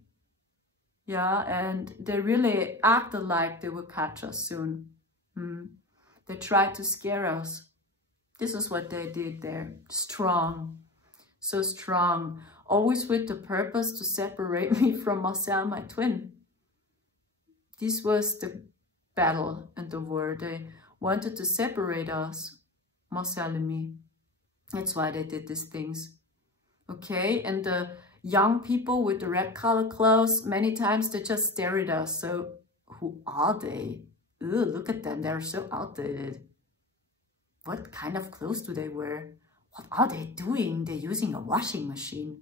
Yeah, and they really acted like they would catch us soon. They tried to scare us. This is what they did there. Strong. So strong. Always with the purpose to separate me from Marcel, my twin. This was the battle and the war. They wanted to separate us. Marcel and me. That's why they did these things. Okay, and the young people with the red color clothes, many times they just stare at us. So, who are they? Ugh, look at them, they're so outdated. What kind of clothes do they wear? What are they doing? They're using a washing machine.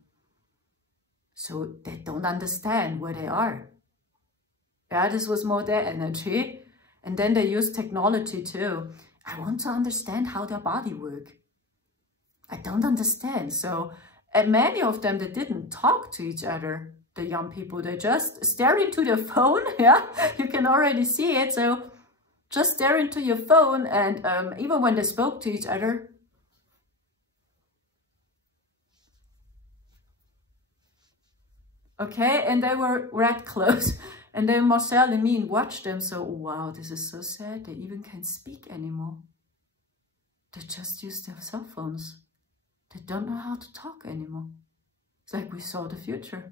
So, they don't understand where they are. Yeah, this was more their energy. And then they use technology too. I want to understand how their body work. I don't understand. So, and many of them, they didn't talk to each other, the young people. They just stare into their phone. Yeah, you can already see it. So, just stare into your phone. And even when they spoke to each other, okay, and they were red clothes. And then Marcel and me watched them, so wow, this is so sad. They even can't speak anymore. They just use their cell phones. They don't know how to talk anymore. It's like we saw the future.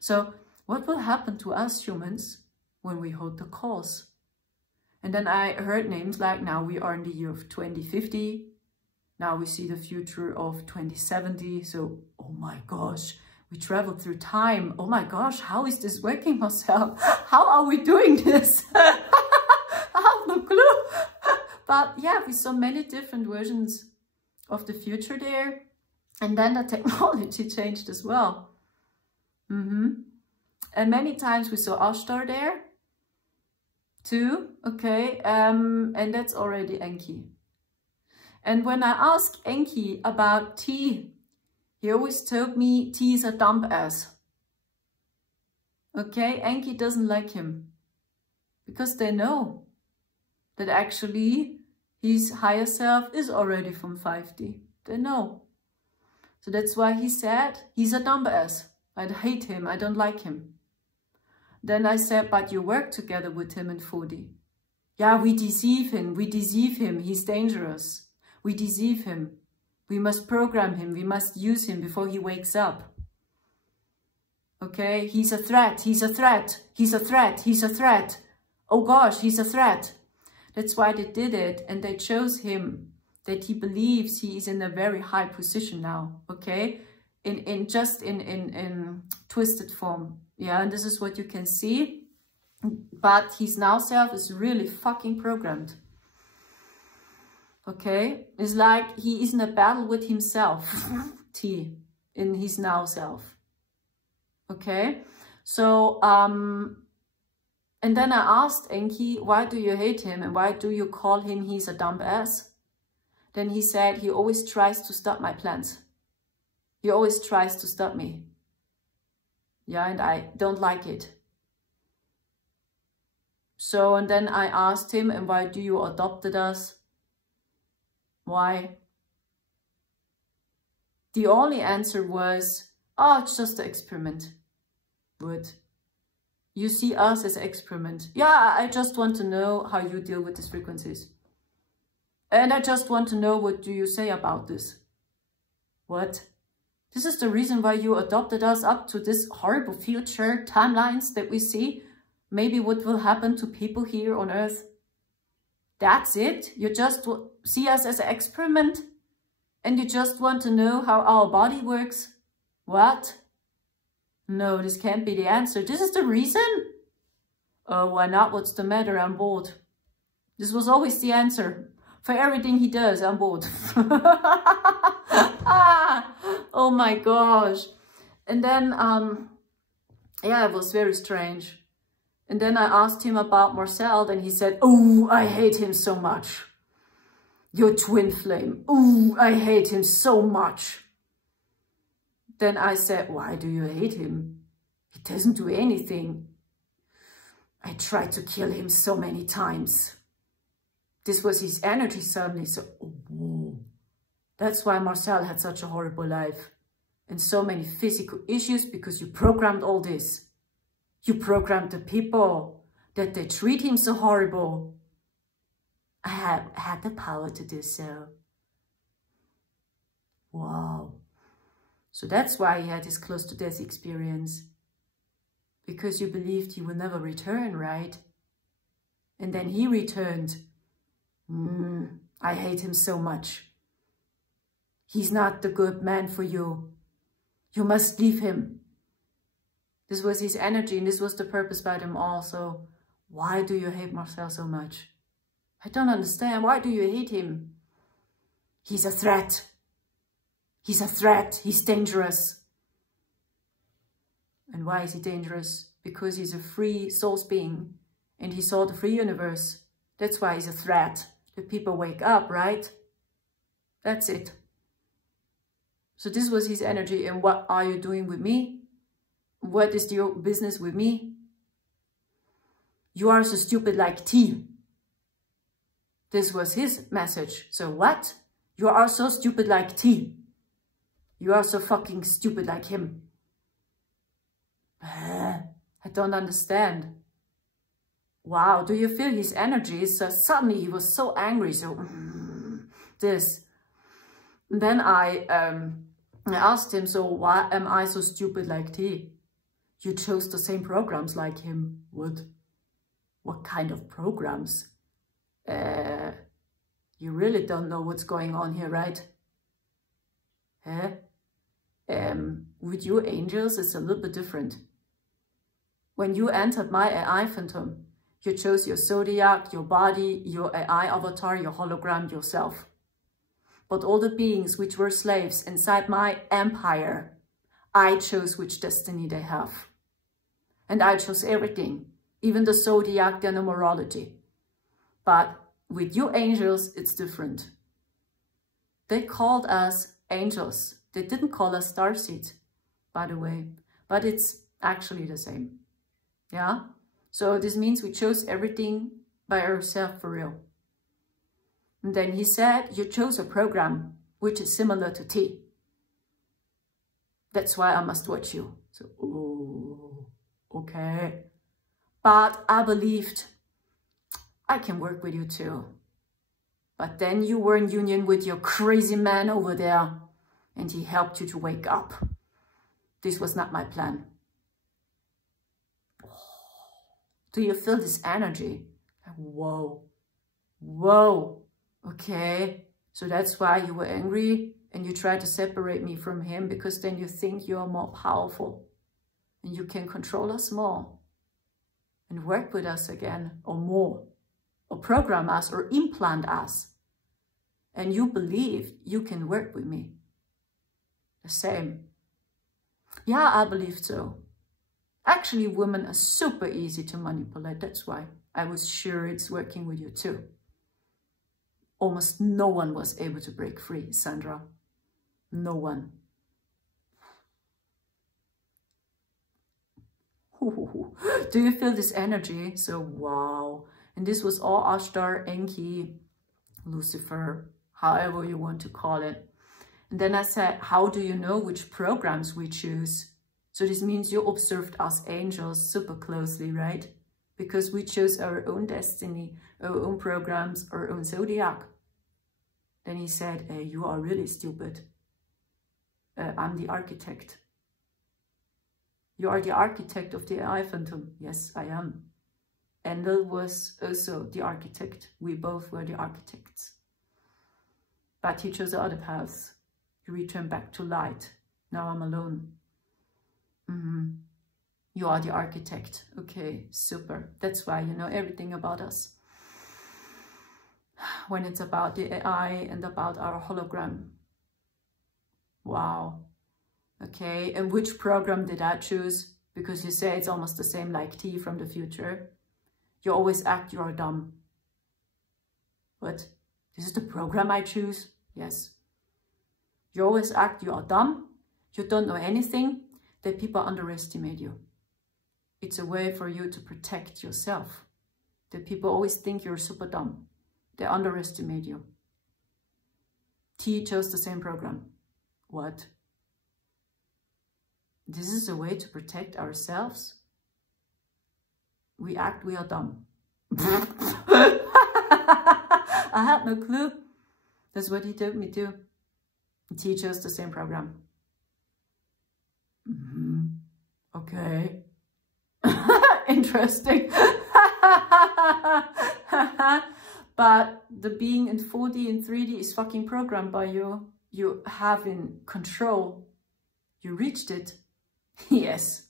So what will happen to us humans when we hold the calls? And then I heard names like, now we are in the year of 2050. Now we see the future of 2070. So, oh my gosh. We traveled through time. Oh my gosh, how is this working, Marcel? How are we doing this? I have no clue. But yeah, we saw many different versions of the future there. And then the technology changed as well. And many times we saw Ashtar there. 2, okay, and that's already Enki. And when I ask Enki about T, he always told me T is a dumb ass. Okay, Enki doesn't like him because they know that actually his higher self is already from 5D. They know. So that's why he said, he's a dumb ass. I hate him, I don't like him. Then I said, but you work together with him in 4D. Yeah, we deceive him, he's dangerous. We deceive him. We must program him, we must use him before he wakes up. Okay, he's a threat, he's a threat, he's a threat, he's a threat. Oh gosh, he's a threat. That's why they did it, and they chose him, that he believes he is in a very high position now, okay? In twisted form. Yeah, and this is what you can see. But his now self is really fucking programmed. Okay? It's like he is in a battle with himself. T. In his now self. Okay? So, and then I asked Enki, why do you hate him? And why do you call him he's a dumb ass? Then he said, he always tries to stop my plans. He always tries to stop me. Yeah, and I don't like it. So, and then I asked him, and why do you adopted us? Why? The only answer was, oh, it's just an experiment. But you see us as an experiment. Yeah, I just want to know how you deal with these frequencies. And I just want to know, what do you say about this? What? This is the reason why you adopted us up to this horrible future timelines that we see. Maybe what will happen to people here on Earth. That's it? You just see us as an experiment? And you just want to know how our body works? What? No, this can't be the answer. This is the reason? Oh, why not? What's the matter? I'm bored. This was always the answer. For everything he does, I'm bored. Oh my gosh. And then, yeah, it was very strange. And then I asked him about Marcel, and he said, oh, I hate him so much. Your twin flame. Oh, I hate him so much. Then I said, why do you hate him? He doesn't do anything. I tried to kill him so many times. This was his energy suddenly. So, oh, that's why Marcel had such a horrible life. And so many physical issues, because you programmed all this. You programmed the people that they treat him so horrible. I had the power to do so. Wow. So that's why he had this close to death experience. Because you believed he would never return, right? And then he returned. I hate him so much. He's not the good man for you. You must leave him. This was his energy, and this was the purpose by them all. So why do you hate Marcel so much? I don't understand. Why do you hate him? He's a threat. He's a threat. He's dangerous. And why is he dangerous? Because he's a free soul's being, and he saw the free universe. That's why he's a threat. The people wake up, right? That's it. So this was his energy. And what are you doing with me? What is your business with me? You are so stupid like T. This was his message. So what? You are so stupid like T. You are so fucking stupid like him. I don't understand. Wow, do you feel his energy? So suddenly he was so angry. So this. And then I asked him, so why am I so stupid like T? You chose the same programs like him. What? What kind of programs? You really don't know what's going on here, right? With you angels, it's a little bit different. When you entered my AI phantom, you chose your zodiac, your body, your AI avatar, your hologram, yourself. But all the beings which were slaves inside my empire, I chose which destiny they have. And I chose everything. Even the zodiac, they're numerology. But with you angels, it's different. They called us angels. They didn't call us starseeds, by the way. But it's actually the same. Yeah? So this means we chose everything by ourselves for real. And then he said, you chose a program which is similar to T. That's why I must watch you. So, oh, okay. But I believed I can work with you too. But then you were in union with your crazy man over there and he helped you to wake up. This was not my plan. Do you feel this energy? Whoa, whoa, okay. So that's why you were angry and you tried to separate me from him, because then you think you are more powerful and you can control us more and work with us again, or more, or program us or implant us. And you believe you can work with me. The same. Yeah, I believe so. Actually, women are super easy to manipulate. That's why I was sure it's working with you too. Almost no one was able to break free, Sandra. No one. Do you feel this energy? So, wow. And this was all Ashtar, Enki, Lucifer, however you want to call it. And then I said, how do you know which programs we choose? So this means you observed us angels super closely, right? Because we chose our own destiny, our own programs, our own zodiac. Then he said, you are really stupid. I'm the architect. You are the architect of the AI phantom. Yes, I am. Endel was also the architect. We both were the architects. But he chose the other path. He returned back to light. Now I'm alone. You are the architect. Okay, super. That's why you know everything about us. When it's about the AI and about our hologram. Wow. Okay, and which program did I choose? Because you say it's almost the same like T from the future. You always act you are dumb. What? This is the program I choose? Yes. You always act you are dumb. You don't know anything. That people underestimate you. It's a way for you to protect yourself. That people always think you're super dumb. They underestimate you. T chose the same program. What? This is a way to protect ourselves? We act we are dumb. I had no clue. That's what he told me to. T chose the same program. Okay. Interesting. But the being in 4D and 3D is fucking programmed by you. You have in control. You reached it. Yes.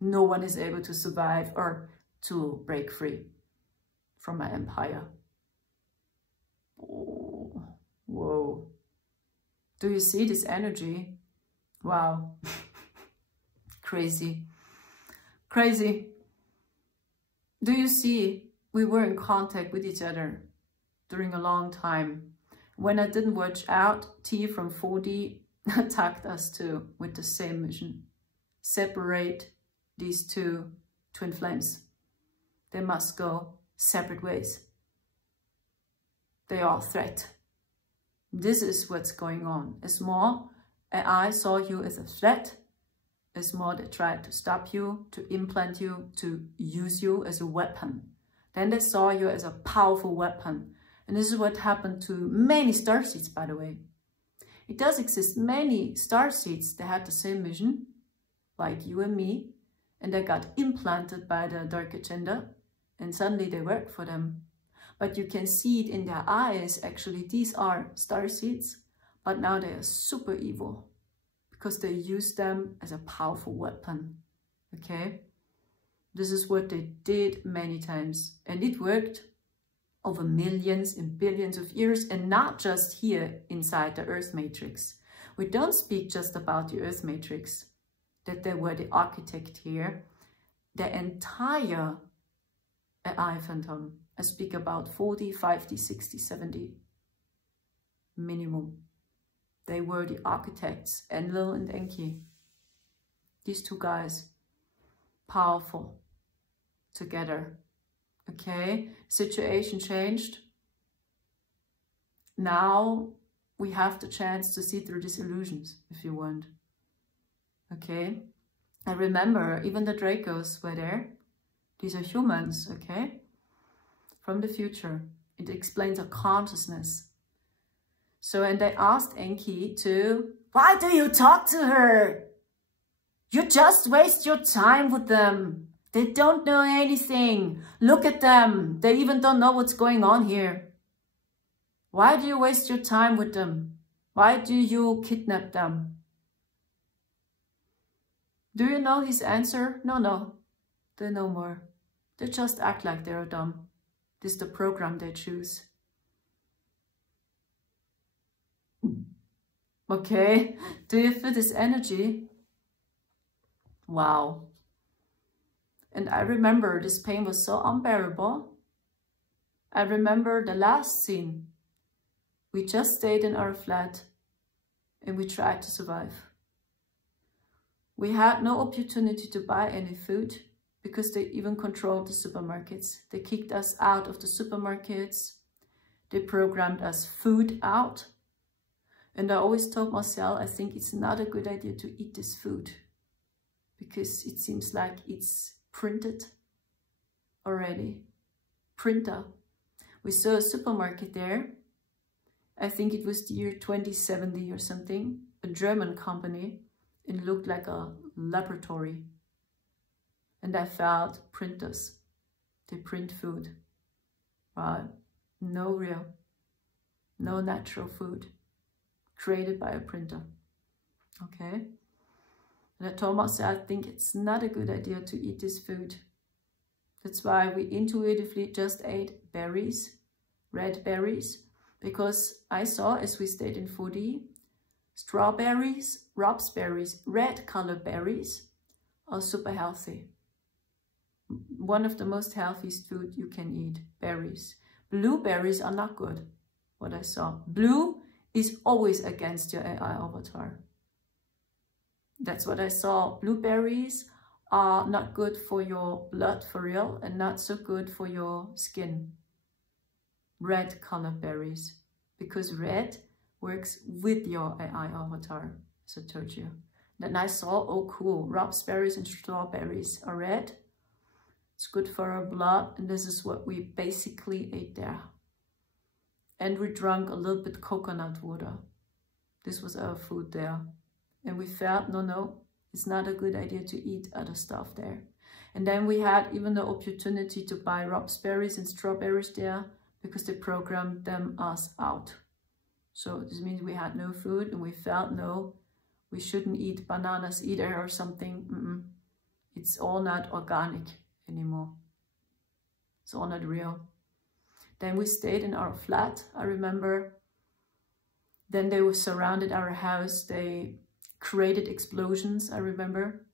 No one is able to survive or to break free from my empire. Oh, whoa. Do you see this energy? Wow. Crazy. Crazy. Do you see? We were in contact with each other during a long time. When I didn't watch out, T from 4D attacked us too with the same mission. Separate these two twin flames. They must go separate ways. They are a threat. This is what's going on. As more, I saw you as a threat. As more, they tried to stop you, to implant you, to use you as a weapon. Then they saw you as a powerful weapon. And this is what happened to many starseeds, by the way. It does exist many starseeds that had the same mission, like you and me, and they got implanted by the dark agenda, and suddenly they work for them. But you can see it in their eyes, actually, these are starseeds, but now they are super evil, because they use them as a powerful weapon, okay? This is what they did many times, and it worked over millions and billions of years, and not just here inside the Earth Matrix. We don't speak just about the Earth Matrix, that they were the architect here. The entire AI phantom. I speak about 40, 50, 60, 70 minimum. They were the architects, Enlil and Enki. These two guys, powerful together. Okay, situation changed. Now we have the chance to see through these illusions, if you want. Okay, I remember even the Dracos were there. These are humans, okay, from the future. It explains a consciousness. So, and they asked Enki to, why do you talk to her? You just waste your time with them. They don't know anything. Look at them. They even don't know what's going on here. Why do you waste your time with them? Why do you kidnap them? Do you know his answer? No. They know more. They just act like they're dumb. This is the program they choose. Okay, do you feel this energy? Wow. And I remember this pain was so unbearable. I remember the last scene. We just stayed in our flat and we tried to survive. We had no opportunity to buy any food because they even controlled the supermarkets. They kicked us out of the supermarkets. They programmed us food out. And I always told Marcel, I think it's not a good idea to eat this food because it seems like it's printed already. Printer. We saw a supermarket there. I think it was the year 2070 or something. A German company. It looked like a laboratory. And I felt printers. They print food. But no real, no natural food. Created by a printer. Okay? And I told myself, I think it's not a good idea to eat this food. That's why we intuitively just ate berries, red berries, because I saw, as we stayed in 4D, strawberries, raspberries, red colored berries are super healthy. One of the most healthiest food you can eat, berries. Blueberries are not good, what I saw. Blue is always against your AI avatar. That's what I saw. Blueberries are not good for your blood for real and not so good for your skin. Red colored berries, because red works with your AI avatar, as I told you. Then I saw, oh cool, raspberries and strawberries are red. It's good for our blood, and this is what we basically ate there. And we drank a little bit coconut water. This was our food there. And we felt, no, it's not a good idea to eat other stuff there. And then we had even the opportunity to buy raspberries and strawberries there because they programmed them us out. So this means we had no food and we felt, no, we shouldn't eat bananas either or something. It's all not organic anymore. It's all not real. Then we stayed in our flat, I remember. Then they were surrounded our house. They created explosions, I remember.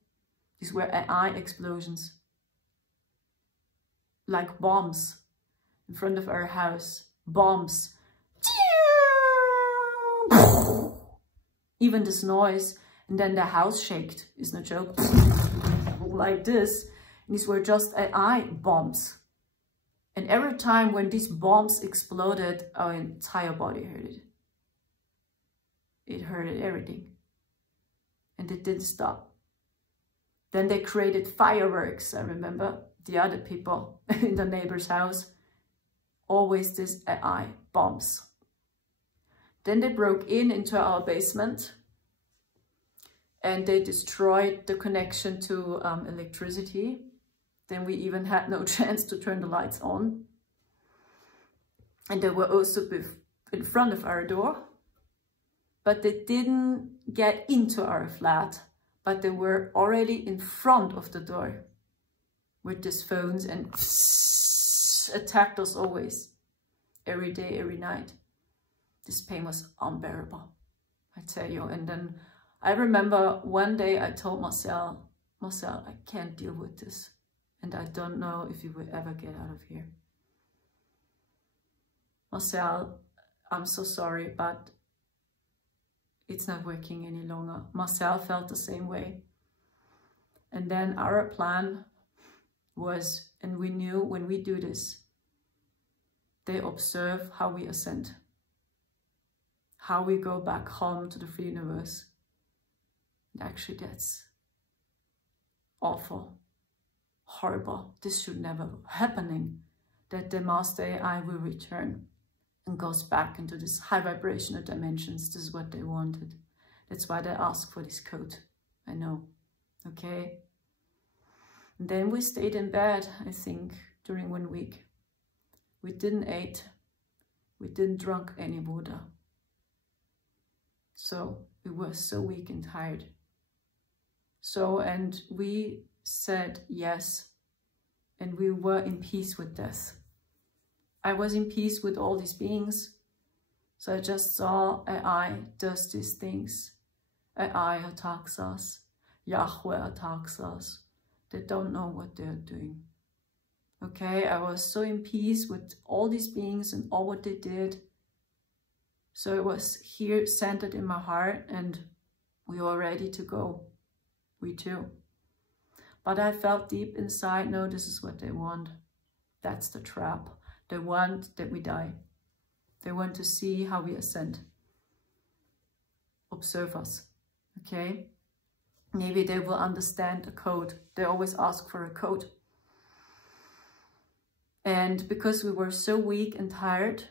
These were AI explosions. Like bombs in front of our house. Bombs. Even this noise. And then the house shaked. It's no joke. Like this. And these were just AI bombs. And every time when these bombs exploded, our entire body hurt it. It hurted everything. And it didn't stop. Then they created fireworks, I remember. The other people in the neighbor's house. Always this AI bombs. Then they broke into our basement. And they destroyed the connection to electricity. Then we even had no chance to turn the lights on. And they were also in front of our door. But they didn't get into our flat. But they were already in front of the door with these phones and attacked us always. Every day, every night. This pain was unbearable, I tell you. And then I remember one day I told Marcel, I can't deal with this. and I don't know if we will ever get out of here. Marcel, I'm so sorry, but it's not working any longer. Marcel felt the same way. And then our plan was, and we knew when we do this, they observe how we ascend, how we go back home to the free universe. And actually, that's awful, horrible. This should never happening, that the Master AI will return and goes back into this high vibrational dimensions. This is what they wanted. That's why they asked for this code. I know. Okay. And then we stayed in bed, I think, during 1 week. We didn't eat. We didn't drink any water. So we were so weak and tired. So, and we said yes. And we were in peace with death. I was in peace with all these beings. So I just saw AI does these things. AI attacks us. Yahweh attacks us. They don't know what they're doing. Okay, I was so in peace with all these beings and all what they did. So it was here centered in my heart, and we were ready to go. We too. But I felt deep inside, no, this is what they want. That's the trap. They want that we die. They want to see how we ascend. Observe us. Okay? Maybe they will understand the code. They always ask for a code. And because we were so weak and tired,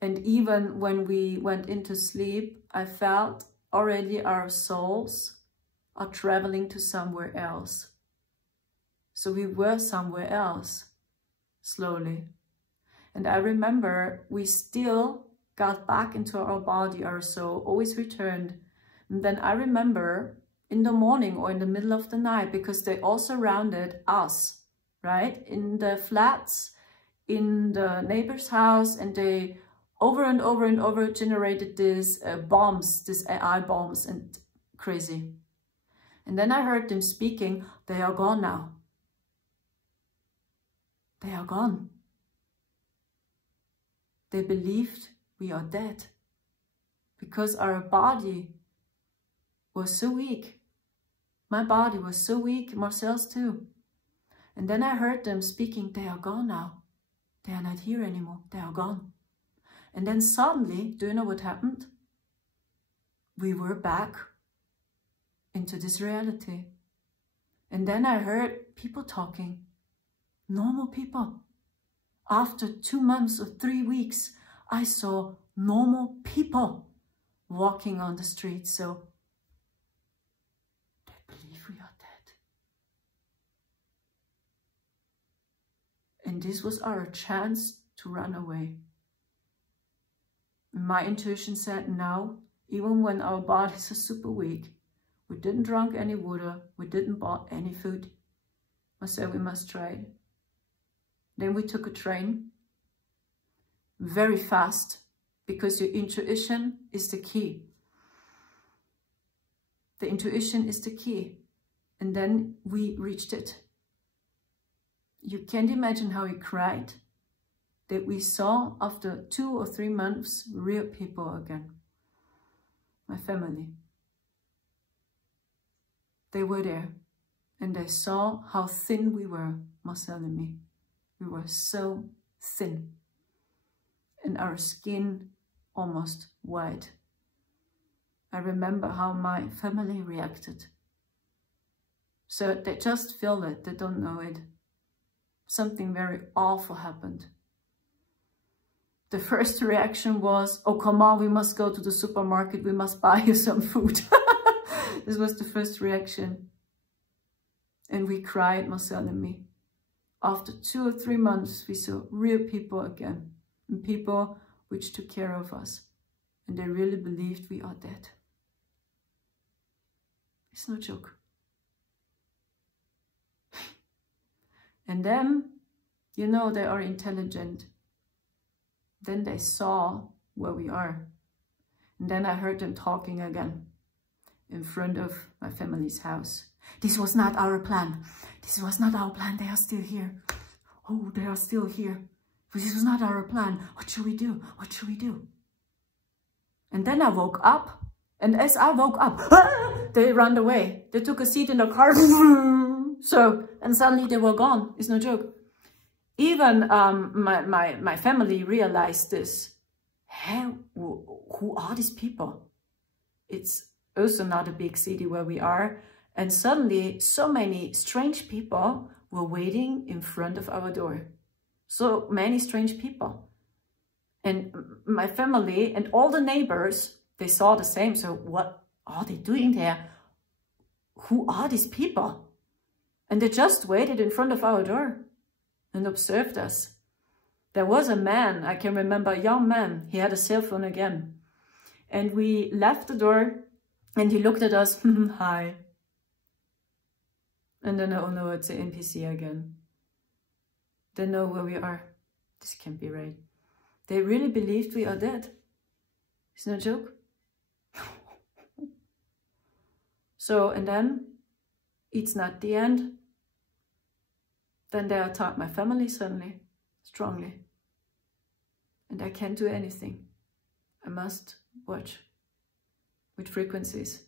and even when we went into sleep, I felt already our souls are traveling to somewhere else. So we were somewhere else, slowly. And I remember we still got back into our body, our soul always returned. And then I remember in the morning or in the middle of the night, because they all surrounded us, right? In the flats, in the neighbor's house, and they over and over and over generated these bombs, these AI bombs, and crazy. And then I heard them speaking, they are gone now. They are gone. They believed we are dead because our body was so weak. My body was so weak, Marcel's too. And then I heard them speaking, they are gone now. They are not here anymore. They are gone. And then suddenly, do you know what happened? We were back into this reality. And then I heard people talking, normal people. After 2 months or 3 weeks, I saw normal people walking on the street. So they believe we are dead. And this was our chance to run away. My intuition said no, even when our bodies are super weak. We didn't drink any water. We didn't bought any food. I said we must try it. Then we took a train, very fast, because your intuition is the key. The intuition is the key. And then we reached it. You can't imagine how we cried that we saw after 2 or 3 months real people again. My family. They were there and they saw how thin we were, Marcel and me. We were so thin and our skin almost white. I remember how my family reacted. So they just feel it, they don't know it. Something very awful happened. The first reaction was, oh, come on, we must go to the supermarket, we must buy you some food. This was the first reaction. And we cried, Marcel and me. After 2 or 3 months, we saw real people again. And people which took care of us. And they really believed we are dead. It's no joke. And then, you know, they are intelligent. Then they saw where we are. And then I heard them talking again in front of my family's house. This was not our plan. This was not our plan. They are still here. Oh, they are still here. This was not our plan. What should we do? What should we do? And then I woke up. And as I woke up, they ran away. They took a seat in the car. So, and suddenly they were gone. It's no joke. Even my family realized this. Hey, who are these people? It's also not a big city where we are. And suddenly so many strange people were waiting in front of our door. So many strange people. And my family and all the neighbors, they saw the same. So what are they doing there? Who are these people? And they just waited in front of our door and observed us. There was a man, I can remember, a young man. He had a cell phone again. And we left the door and he looked at us, hi. And then, oh no, it's an NPC again. They know where we are. This can't be right. They really believed we are dead. It's no joke. So, and then, it's not the end. Then they attacked my family suddenly, strongly. And I can't do anything. I must watch with frequencies.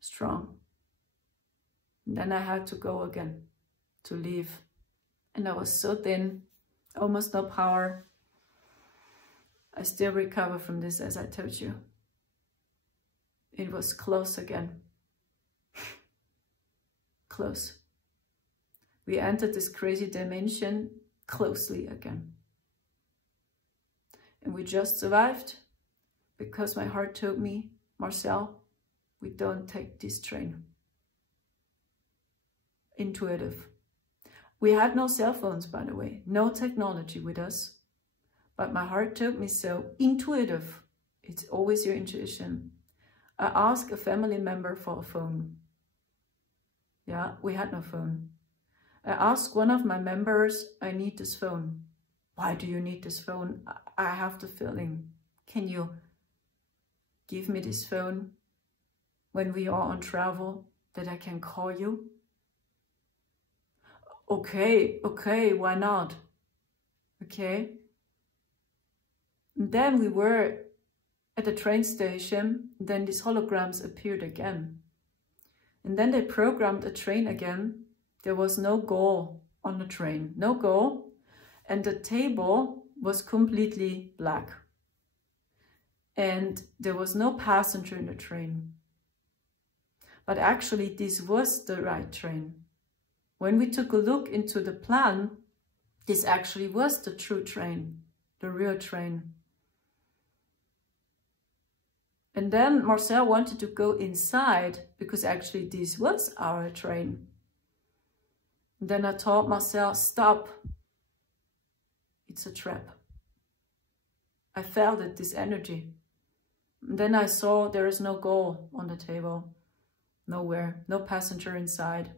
Strong. And then I had to go again, to leave. And I was so thin, almost no power. I still recover from this, as I told you. It was close again. Close. We entered this crazy dimension closely again. And we just survived because my heart told me, Marcel, we don't take this train. Intuitive. We had no cell phones, by the way, no technology with us. But my heart told me so. Intuitive. It's always your intuition. I asked a family member for a phone. Yeah, we had no phone. I asked one of my members, I need this phone. Why do you need this phone? I have the feeling. Can you give me this phone when we are on travel that I can call you? Okay, why not? Okay. And then we were at the train station, then these holograms appeared again. And then they programmed a train again. There was no goal on the train, no goal. And the table was completely black. And there was no passenger in the train. But actually, this was the right train. When we took a look into the plan, this actually was the true train, the real train. And then Marcel wanted to go inside because actually this was our train. And then I told Marcel, stop. It's a trap. I felt it, this energy. And then I saw there is no goal on the table. Nowhere, no passenger inside.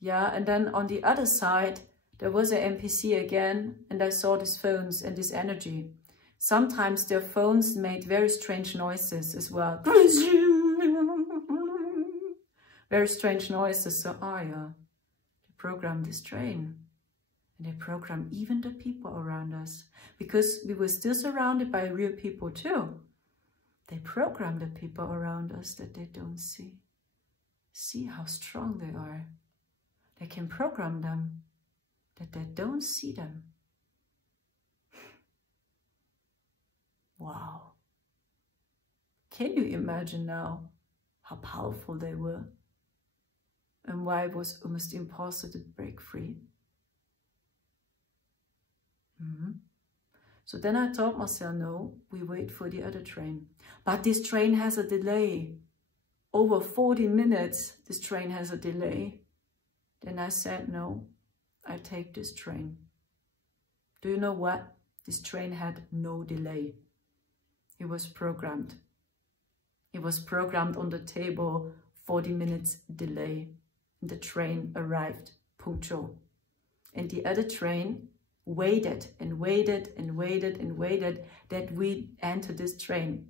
Yeah, and then on the other side, there was an NPC again, and I saw these phones and this energy. Sometimes their phones made very strange noises as well. Very strange noises. So, they programmed this train. And they programmed even the people around us. Because we were still surrounded by real people too. They programmed the people around us that they don't see. See how strong they are. They can program them that they don't see them. Wow. Can you imagine now how powerful they were? And why it was almost impossible to break free? So then I told Marcel, no, we wait for the other train. But this train has a delay. Over 40 minutes, this train has a delay. Then I said, no, I take this train. Do you know what? This train had no delay. It was programmed. It was programmed on the table, 40 minutes delay. And the train arrived punctual. And the other train waited and waited and waited and waited that we enter this train.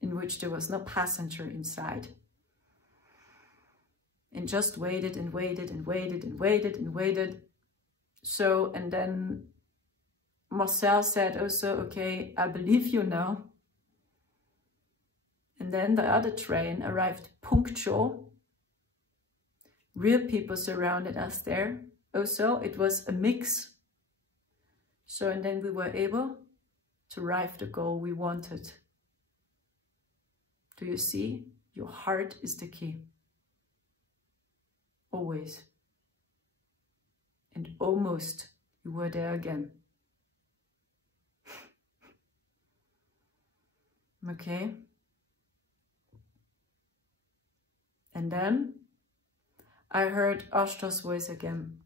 in which there was no passenger inside. And just waited and waited and waited and waited and waited. So, and then Marcel said also, okay, I believe you now. And then the other train arrived punctual. Real people surrounded us there. Also, it was a mix. So, and then we were able to arrive the goal we wanted. Do you see? Your heart is the key. Always. And almost you were there again. Okay. And then I heard Ashta's voice again,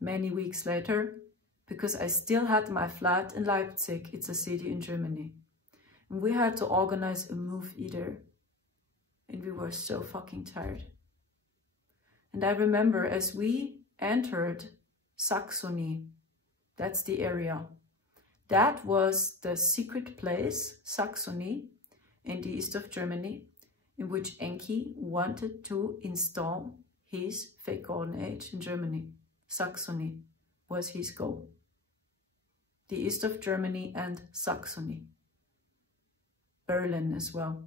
many weeks later, because I still had my flat in Leipzig. It's a city in Germany. And we had to organize a move either. And we were so fucking tired. And I remember as we entered Saxony, that's the area. That was the secret place, Saxony, in the east of Germany, in which Enki wanted to install his fake golden age in Germany. Saxony was his goal. The east of Germany and Saxony. Berlin as well.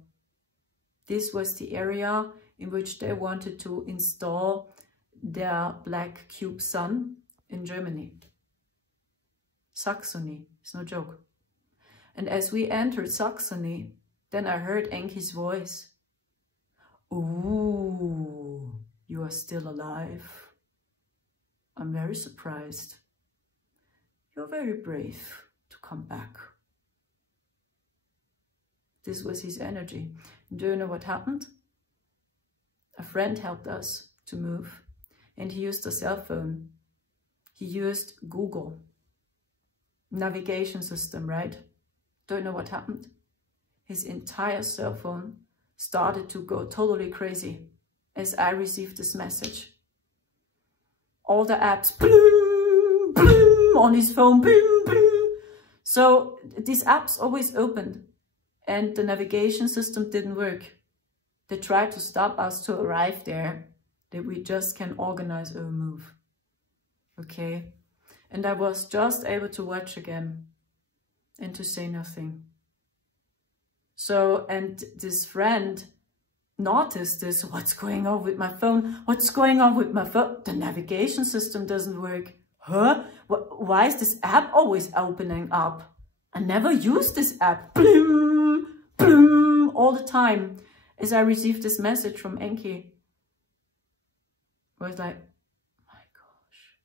This was the area in which they wanted to install their black cube sun in Germany. Saxony, it's no joke. And as we entered Saxony, then I heard Enki's voice. Ooh, you are still alive. I'm very surprised. You're very brave to come back. This was his energy. Do you know what happened? A friend helped us to move, and he used a cell phone. He used Google navigation system, right? Don't know what happened. His entire cell phone started to go totally crazy as I received this message. All the apps, bloom, bloom, on his phone, bloom, bloom. So these apps always opened and the navigation system didn't work. They tried to stop us to arrive there, that we just can organize our move. Okay? And I was just able to watch again and to say nothing. So, and this friend noticed this, what's going on with my phone? What's going on with my phone? The navigation system doesn't work. Huh? Why is this app always opening up? I never use this app. Bloom, bloom, all the time. As I received this message from Enki, I was like, my gosh.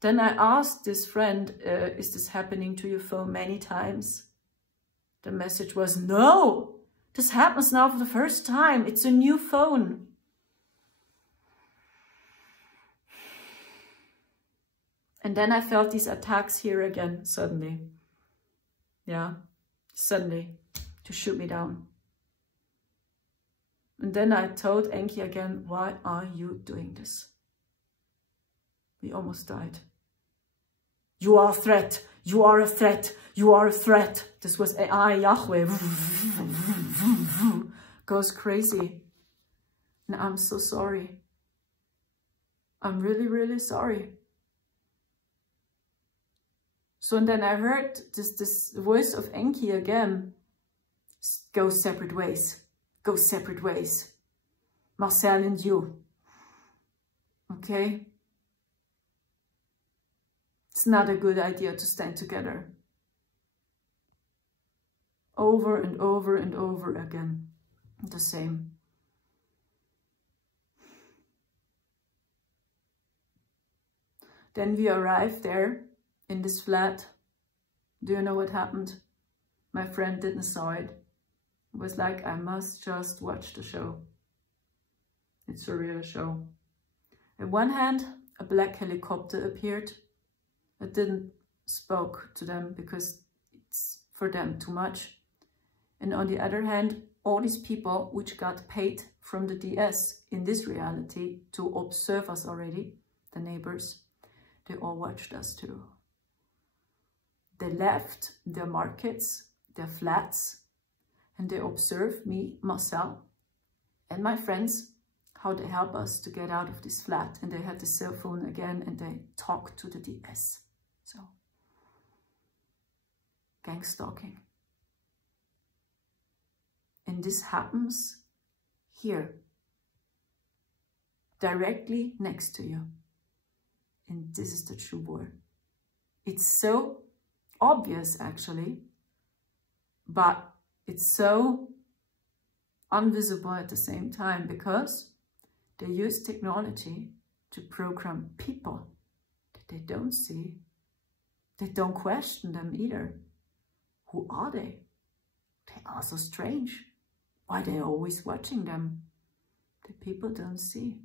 Then I asked this friend, is this happening to your phone many times? The message was, no, this happens now for the first time. It's a new phone. And then I felt these attacks here again, suddenly. Yeah, suddenly, to shoot me down. And then I told Enki again, why are you doing this? We almost died. You are a threat. You are a threat. You are a threat. This was AI Yahweh. Goes crazy. And I'm so sorry. I'm really, really sorry. So and then I heard this voice of Enki again. Go separate ways. Go separate ways. Marcel and you. Okay? It's not a good idea to stand together. Over and over and over again. The same. Then we arrived there in this flat. Do you know what happened? My friend didn't saw it. It was like, I must just watch the show. It's a real show. On one hand, a black helicopter appeared. It didn't spoke to them because it's for them too much. And on the other hand, all these people which got paid from the DS in this reality to observe us already, the neighbors, they all watched us too. They left their markets, their flats, And they observe me, Marcel, and my friends, how they help us to get out of this flat. And they had the cell phone again and they talk to the DS. So, gang stalking. And this happens here, directly next to you. And this is the true war. It's so obvious actually, but it's so invisible at the same time, because they use technology to program people that they don't see. They don't question them either. Who are they? They are so strange. Why are they always watching them? The people don't see.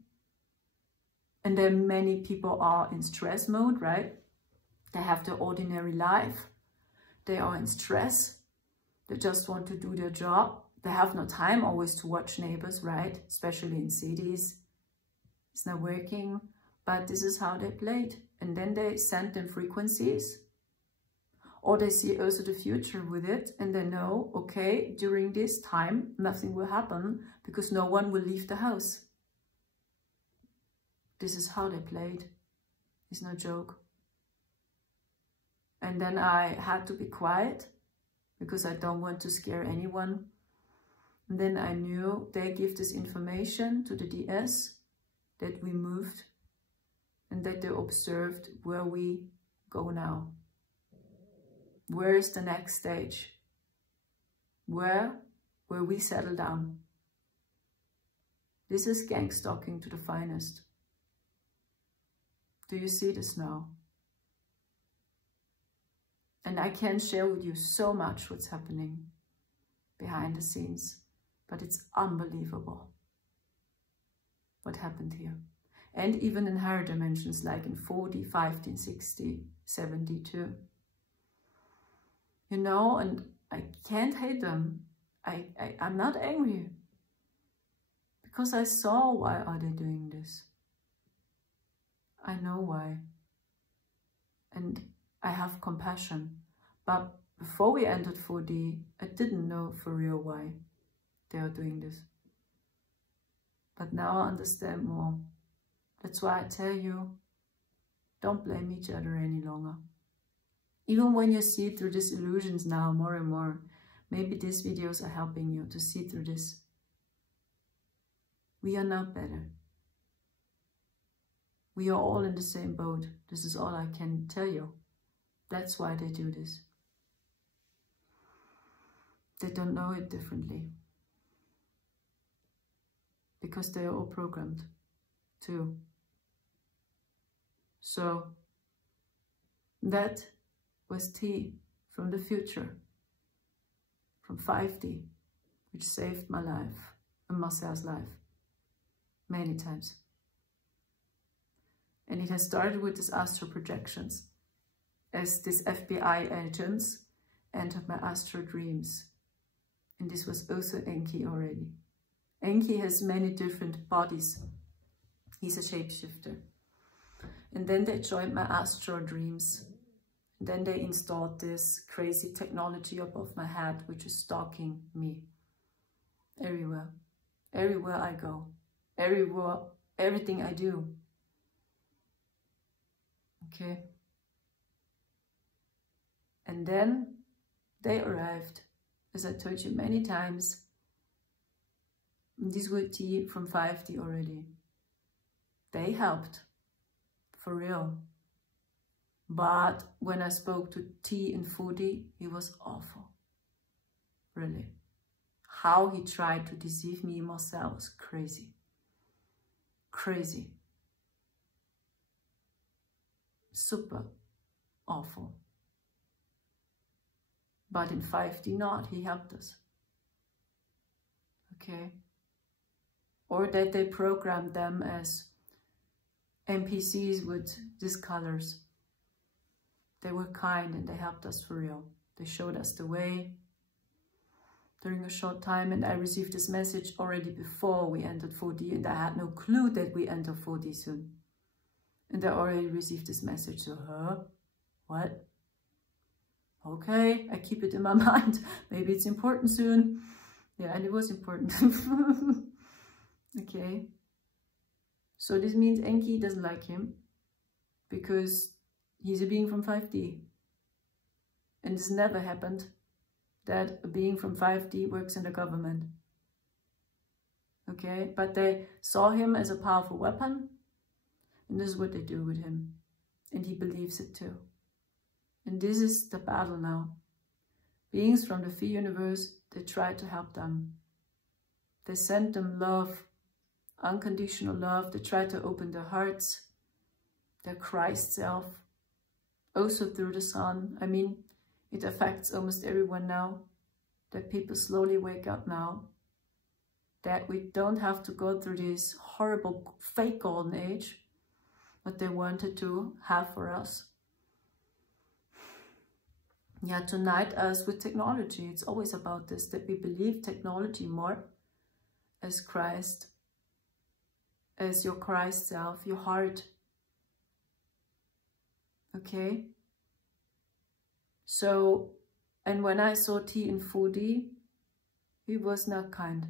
And then many people are in stress mode, right? They have their ordinary life. They are in stress. They just want to do their job. They have no time always to watch neighbors, right? Especially in cities. It's not working, but this is how they played. And then they send them frequencies. Or they see also the future with it, and they know, okay, during this time, nothing will happen because no one will leave the house. This is how they played. It's no joke. And then I had to be quiet because I don't want to scare anyone. And then I knew they give this information to the DS that we moved and that they observed where we go now. Where is the next stage? Where we settle down? This is gang stalking to the finest. Do you see this now? And I can share with you so much what's happening behind the scenes, but it's unbelievable what happened here. And even in higher dimensions, like in 40, 15, 60, 72. You know, and I can't hate them. I'm not angry. Because I saw why are they doing this. I know why. And I have compassion. But before we entered 4D, I didn't know for real why they are doing this. But now I understand more. That's why I tell you, don't blame each other any longer. Even when you see through these illusions now more and more, maybe these videos are helping you to see through this. We are not better. We are all in the same boat. This is all I can tell you. That's why they do this. They don't know it differently. Because they are all programmed too. So that was T from the future, from 5D, which saved my life and Marcel's life many times. And it has started with these astral projections, as these FBI agents entered my astral dreams. And this was also Enki already. Enki has many different bodies. He's a shapeshifter. And then they joined my astral dreams. And then they installed this crazy technology above my head, which is stalking me everywhere. Everywhere I go. Everywhere, everything I do. Okay. And then they arrived, as I told you many times. This was T from 5D already. They helped, for real. But when I spoke to T in 4D, he was awful. Really. How he tried to deceive me, Marcel, was crazy. Crazy. Super awful. But in 5D not, he helped us. Okay? Or that they programmed them as NPCs with these colors. They were kind and they helped us for real. They showed us the way during a short time, and I received this message already before we entered 4D, and I had no clue that we enter 4D soon. And I already received this message, so, what? Okay, I keep it in my mind. Maybe it's important soon. Yeah, and it was important. Okay. So this means Enki doesn't like him because he's a being from 5D. And this never happened that a being from 5D works in the government. Okay, but they saw him as a powerful weapon, and this is what they do with him. And he believes it too. And this is the battle now. Beings from the Phi universe, they try to help them. They send them love, unconditional love. They try to open their hearts, their Christ self, also through the sun. I mean, it affects almost everyone now, that people slowly wake up now, that we don't have to go through this horrible fake golden age, what they wanted to have for us. Yeah, to unite us with technology. It's always about this, that we believe technology more as Christ, as your Christ self, your heart. Okay? So, and when I saw T in 4D, he was not kind.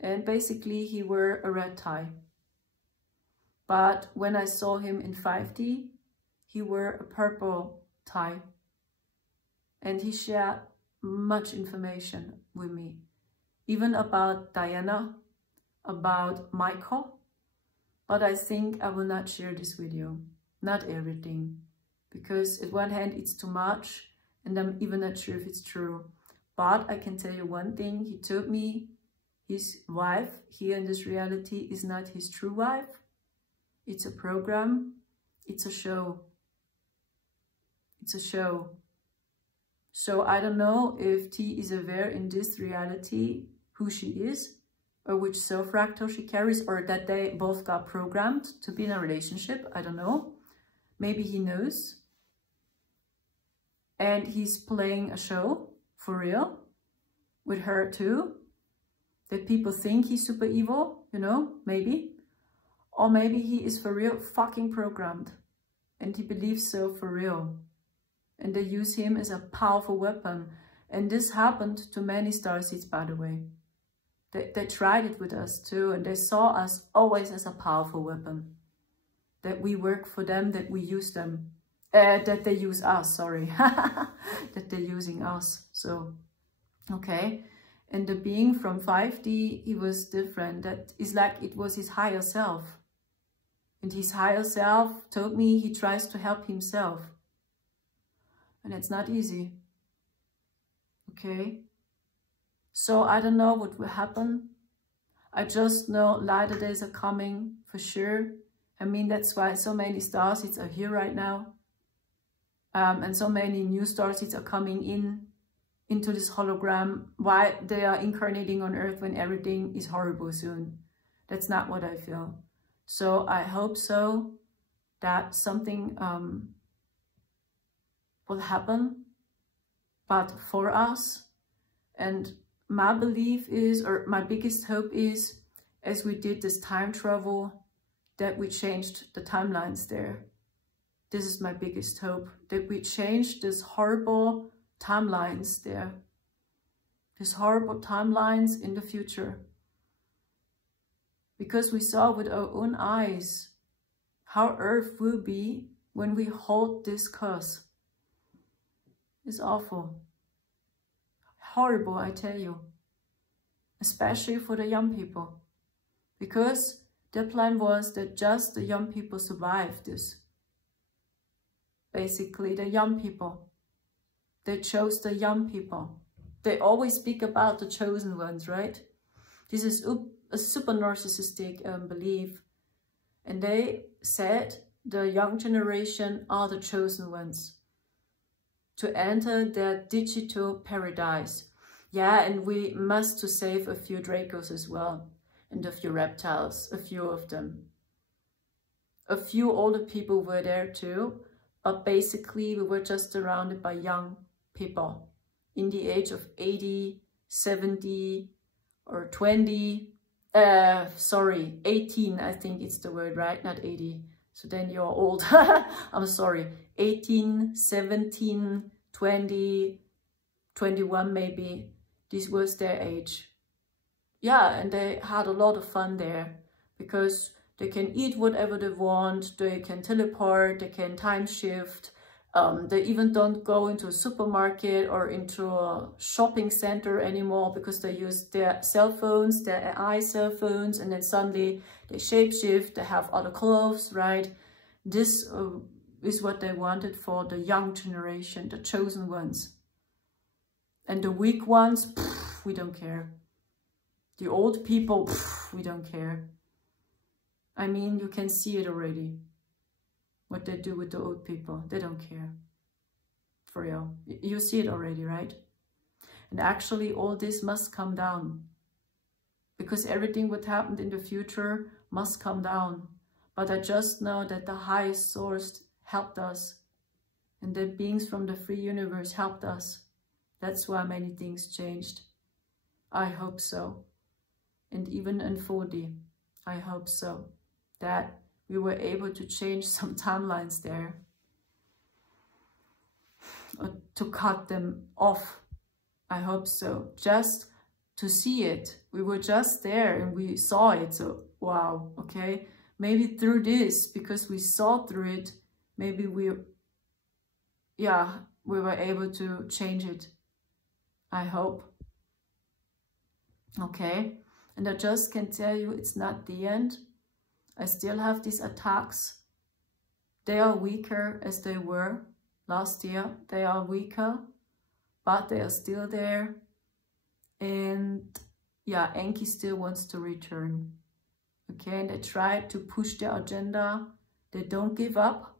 And basically he wore a red tie. But when I saw him in 5D, he wore a purple tie. And he shared much information with me. Even about Diana, about Michael. But I think I will not share this video. Not everything. Because at one hand it's too much, and I'm even not sure if it's true. But I can tell you one thing, he told me his wife here in this reality is not his true wife. It's a program, it's a show. It's a show. So I don't know if T is aware in this reality who she is, or which self-fractal she carries, or that they both got programmed to be in a relationship. I don't know. Maybe he knows. And he's playing a show, for real, with her too. That people think he's super evil, you know, maybe. Or maybe he is for real fucking programmed. And he believes so for real. And they use him as a powerful weapon. And this happened to many starseeds, by the way. They tried it with us too. And they saw us always as a powerful weapon. That we work for them, that we use them. That they use us, sorry. That they're using us. So, okay. And the being from 5D, he was different. That is like it was his higher self. And his higher self told me he tries to help himself. And it's not easy. Okay? So I don't know what will happen. I just know lighter days are coming for sure. I mean, that's why so many starseeds are here right now. And so many new starseeds are coming into this hologram. Why they are incarnating on Earth when everything is horrible soon. That's not what I feel. So I hope so that something will happen, but for us. And my belief is, or my biggest hope is, as we did this time travel, that we changed the timelines there. This is my biggest hope, that we changed this horrible timelines there. These horrible timelines in the future. Because we saw with our own eyes how Earth will be when we hold this curse. It's awful. Horrible, I tell you. Especially for the young people. Because their plan was that just the young people survive this. Basically, the young people. They chose the young people. They always speak about the chosen ones, right? This is a super narcissistic belief. And they said the young generation are the chosen ones to enter their digital paradise. Yeah, and we must to save a few Dracos as well. And a few reptiles, a few of them. A few older people were there too. But basically we were just surrounded by young people in the age of 80, 70 or 20. 18, I think it's the word, right? Not 80. So then you're old. I'm sorry. 18, 17, 20, 21 maybe. this was their age. Yeah, and they had a lot of fun there because they can eat whatever they want, they can teleport, they can time shift. They even don't go into a supermarket or into a shopping center anymore because they use their cell phones, their AI cell phones, and then suddenly they shapeshift, they have other clothes, right? This is what they wanted for the young generation, the chosen ones. And the weak ones, we don't care. The old people, we don't care. I mean, you can see it already. What they do with the old people. They don't care. For real. You see it already, right? And actually all this must come down. Because everything what happened in the future must come down. But I just know that the highest source helped us. And the beings from the free universe helped us. That's why many things changed. I hope so. And even in 4D, I hope so. That we were able to change some timelines there. Or to cut them off. I hope so. Just to see it. We were just there and we saw it. So, wow, okay. Maybe through this, because we saw through it, maybe we were able to change it. I hope. Okay. And I just can tell you it's not the end. I still have these attacks. They are weaker as they were last year. They are weaker, but they are still there. And yeah, Enki still wants to return. Okay, and they try to push their agenda. They don't give up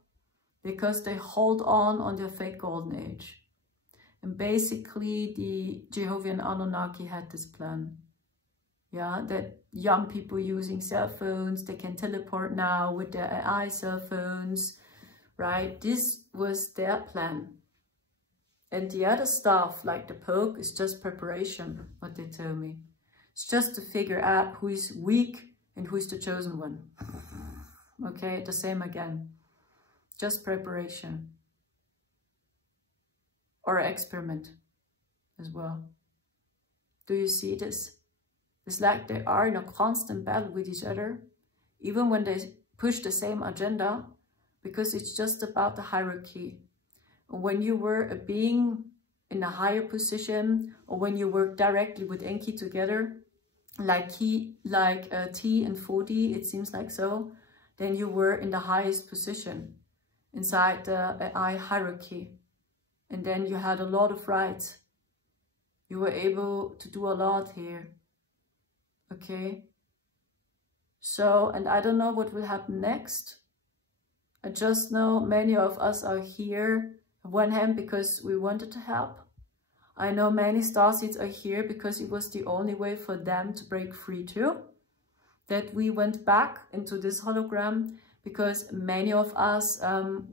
because they hold on their fake golden age. And basically the Jehovah Anunnaki had this plan. Yeah, that young people using cell phones, they can teleport now with their AI cell phones, right? This was their plan. And the other stuff, like the poke, is just preparation, what they tell me. It's just to figure out who is weak and who is the chosen one. Okay, the same again. Just preparation. Or experiment as well. Do you see this? It's like they are in a constant battle with each other, even when they push the same agenda, because it's just about the hierarchy. When you were a being in a higher position, or when you work directly with Enki together, like T and 4D, it seems like so, then you were in the highest position inside the AI hierarchy. And then you had a lot of rights. You were able to do a lot here. Okay, so, and I don't know what will happen next. I just know many of us are here on one hand because we wanted to help. I know many starseeds are here because it was the only way for them to break free too. That we went back into this hologram because many of us,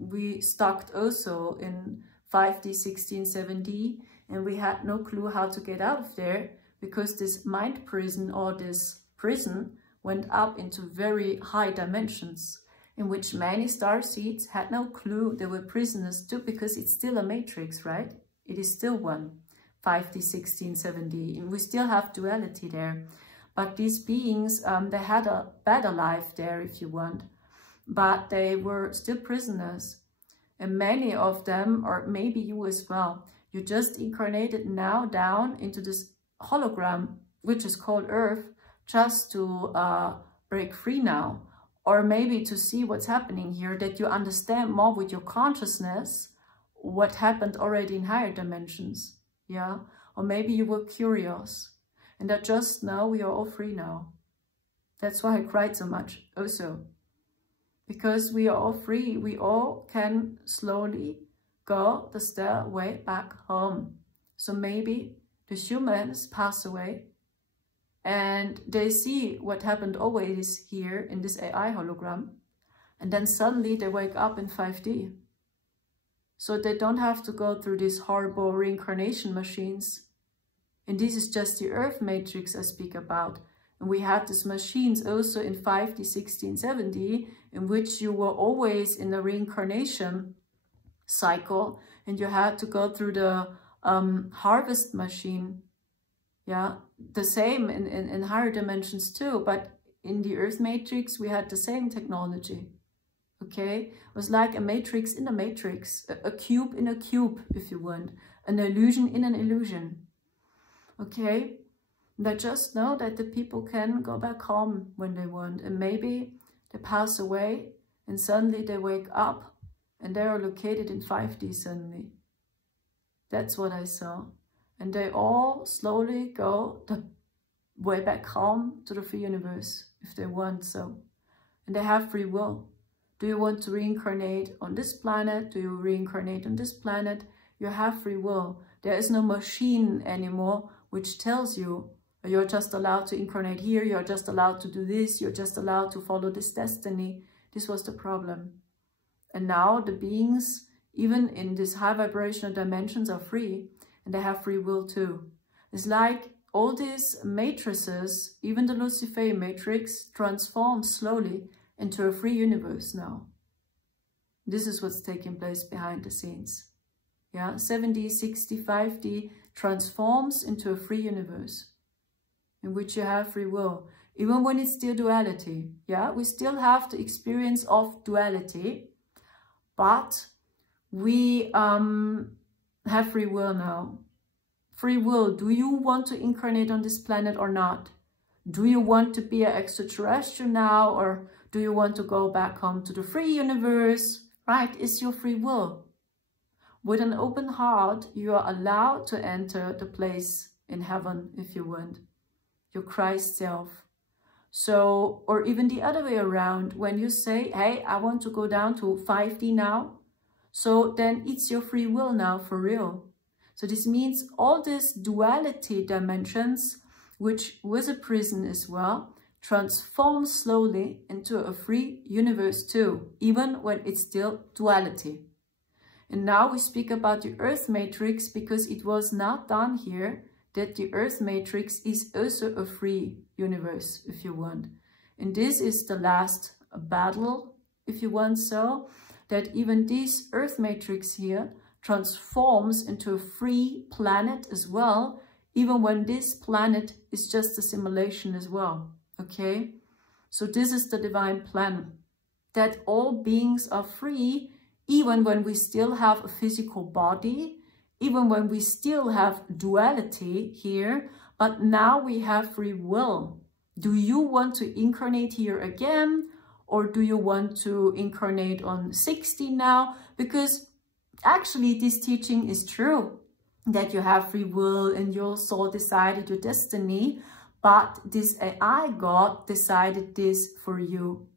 we stuck also in 5D, 16, 7D, and we had no clue how to get out of there. Because this mind prison or this prison went up into very high dimensions in which many starseeds had no clue they were prisoners too, because it's still a matrix, right? It is still one, 5D, 16, 7D, and we still have duality there. But these beings, they had a better life there if you want, but they were still prisoners. And many of them, or maybe you as well, you just incarnated now down into this hologram, which is called Earth, just to break free now, or maybe to see what's happening here, that you understand more with your consciousness what happened already in higher dimensions. Yeah, or maybe you were curious, and that just now we are all free now. That's why I cried so much also, because we are all free. We all can slowly go the stairway back home. So maybe the humans pass away and they see what happened always here in this AI hologram, and then suddenly they wake up in 5D. So they don't have to go through these horrible reincarnation machines. And this is just the Earth matrix I speak about. And we had these machines also in 5D, 16, 7D, in which you were always in a reincarnation cycle, and you had to go through the harvest machine, Yeah, the same in higher dimensions too, but in the Earth matrix, we had the same technology. Okay, it was like a matrix in a matrix, a cube in a cube, if you want, an illusion in an illusion. Okay, they just know that the people can go back home when they want, and maybe they pass away and suddenly they wake up and they are located in 5D suddenly. That's what I saw. And they all slowly go the way back home to the free universe if they want so. And they have free will. Do you want to reincarnate on this planet? Do you reincarnate on this planet? You have free will. There is no machine anymore which tells you you're just allowed to incarnate here, you're just allowed to do this, you're just allowed to follow this destiny. This was the problem. And now the beings, even in these high vibrational dimensions, are free, and they have free will too. It's like all these matrices, even the Luciferian matrix, transforms slowly into a free universe now. This is what's taking place behind the scenes. Yeah, 7D, 60, 5D transforms into a free universe in which you have free will. Even when it's still duality. Yeah, we still have the experience of duality, but we have free will now. Free will. Do you want to incarnate on this planet or not? Do you want to be an extraterrestrial now, or do you want to go back home to the free universe? Right, it's your free will. With an open heart, you are allowed to enter the place in heaven if you want. Your Christ self. So, or even the other way around, when you say, hey, I want to go down to 5D now, so then it's your free will now for real. So this means all these duality dimensions, which was a prison as well, transform slowly into a free universe too, even when it's still duality. And now we speak about the Earth matrix because it was not done here, that the Earth matrix is also a free universe, if you want. And this is the last battle, if you want so, that even this Earth matrix here transforms into a free planet as well, even when this planet is just a simulation as well, okay? So this is the divine plan, that all beings are free, even when we still have a physical body, even when we still have duality here, but now we have free will. Do you want to incarnate here again? Or do you want to incarnate on 60 now? Because actually this teaching is true, that you have free will and your soul decided your destiny, but this AI God decided this for you.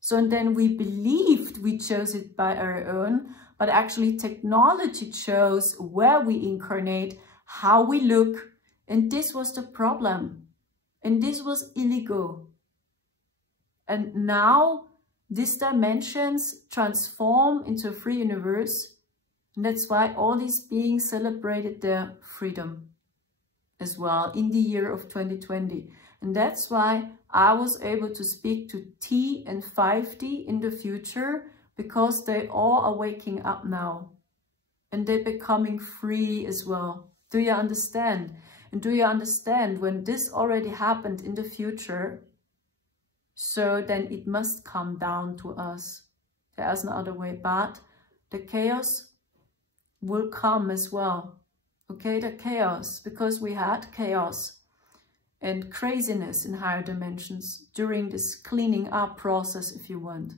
So and then we believed we chose it by our own, but actually technology chose where we incarnate, how we look, and this was the problem. And this was illegal. And now these dimensions transform into a free universe. And that's why all these beings celebrated their freedom as well in the year of 2020. And that's why I was able to speak to T and 5D in the future, because they all are waking up now. And they're becoming free as well. Do you understand? And do you understand when this already happened in the future, so then it must come down to us. There's no other way, but the chaos will come as well. Okay, the chaos, because we had chaos and craziness in higher dimensions during this cleaning up process, if you want.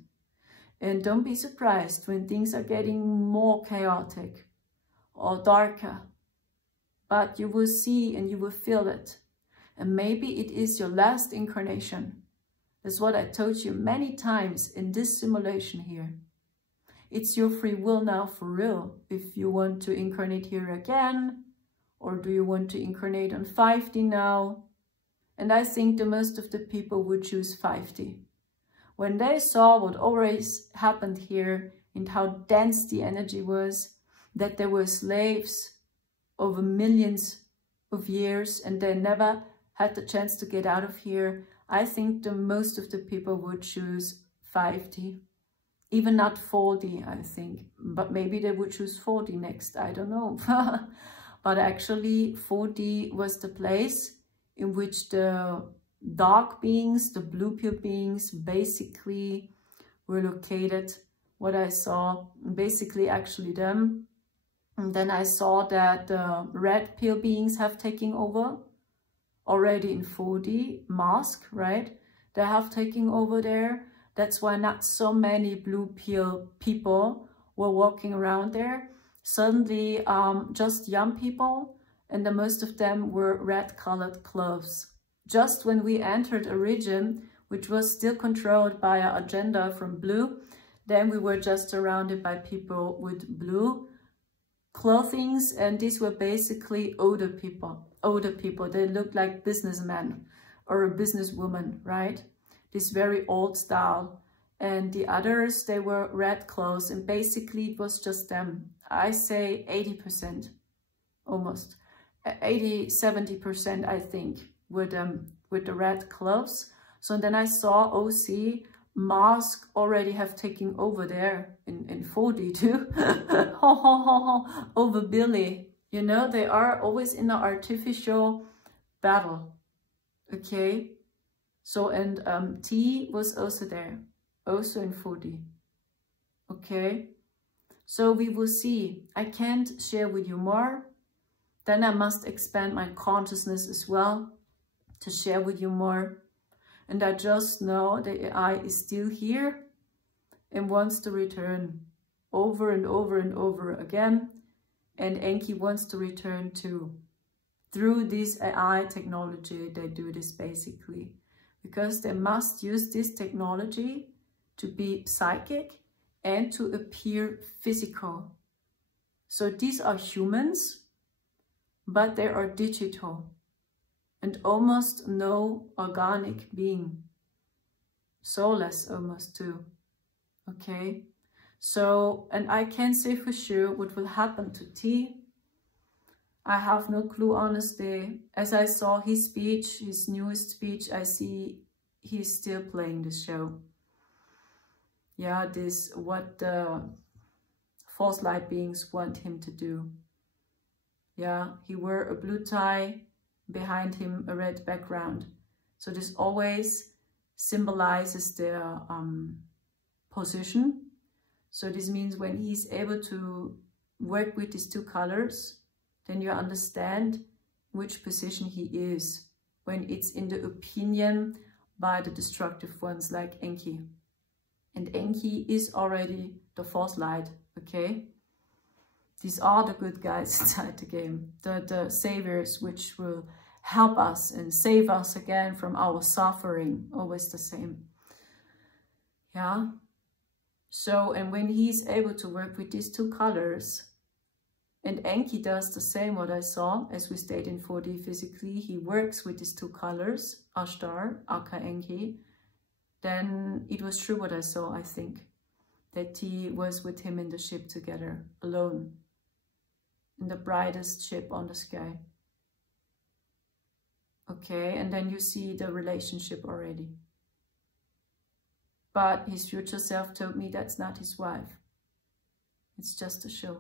And don't be surprised when things are getting more chaotic or darker. But you will see and you will feel it. And maybe it is your last incarnation. That's what I told you many times in this simulation here. It's your free will now for real. If you want to incarnate here again, or do you want to incarnate on 5D now? And I think the most of the people would choose 5D. When they saw what always happened here and how dense the energy was, that there were slaves over millions of years and they never had the chance to get out of here, I think the most of the people would choose 5D. Even not 4D, I think. But maybe they would choose 4D next, I don't know. but actually 4D was the place in which the dark beings, the blue pill beings, basically were located. What I saw, basically actually them. And then I saw that the red pill beings have taken over already in 4D, mask, right? They have taken over there. That's why not so many blue pill people were walking around there. Suddenly, just young people, and the most of them were red colored clothes. Just when we entered a region which was still controlled by an agenda from blue, then we were just surrounded by people with blue clothings, and these were basically older people. They looked like businessmen or a businesswoman, right? This very old style. And the others, they were red clothes, and basically it was just them. I say 80%, almost 80, 70%, I think, with the red clothes. So then I saw OC mask already have taken over there in 4D too. Over Billy. You know, they are always in an artificial battle. Okay. So, and T was also there. Also in 4D. Okay. So we will see. I can't share with you more. Then I must expand my consciousness as well to share with you more. And I just know the AI is still here and wants to return over and over and over again. And Enki wants to return too. Through this AI technology, they do this basically. Because they must use this technology to be psychic and to appear physical. So these are humans, but they are digital. And almost no organic being. Soulless almost too. Okay. So, and I can't say for sure what will happen to T. I have no clue, honestly. As I saw his speech, his newest speech, I see he's still playing the show. Yeah, this what the false light beings want him to do. Yeah, he wore a blue tie, behind him a red background. So this always symbolizes their position. So this means when he's able to work with these two colors, then you understand which position he is, when it's in the opinion by the destructive ones like Enki. And Enki is already the false light, okay? These are the good guys inside the game, the saviors which will help us and save us again from our suffering, always the same. Yeah. So, and when he's able to work with these two colors, and Enki does the same, what I saw, as we stayed in 4D physically, he works with these two colors, Ashtar, Aka Enki, then it was true what I saw, I think, that he was with him in the ship together, alone, in the brightest ship on the sky. Okay, and then you see the relationship already. But his future self told me that's not his wife. It's just a show.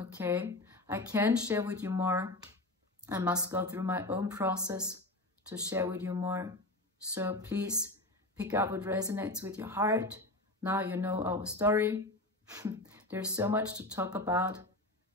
Okay, I can't share with you more. I must go through my own process to share with you more. So please pick up what resonates with your heart. Now you know our story. There's so much to talk about.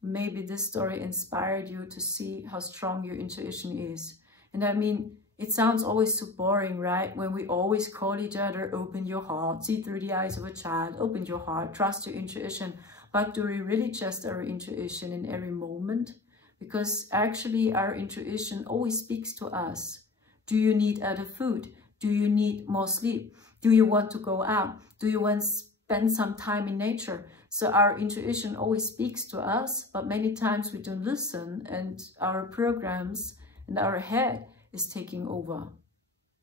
Maybe this story inspired you to see how strong your intuition is. And I mean, it sounds always so boring, right? When we always call each other, open your heart, see through the eyes of a child, open your heart, trust your intuition. But do we really trust our intuition in every moment? Because actually our intuition always speaks to us. Do you need other food? Do you need more sleep? Do you want to go out? Do you want to spend some time in nature? So our intuition always speaks to us, but many times we don't listen, and our programs and our head is taking over.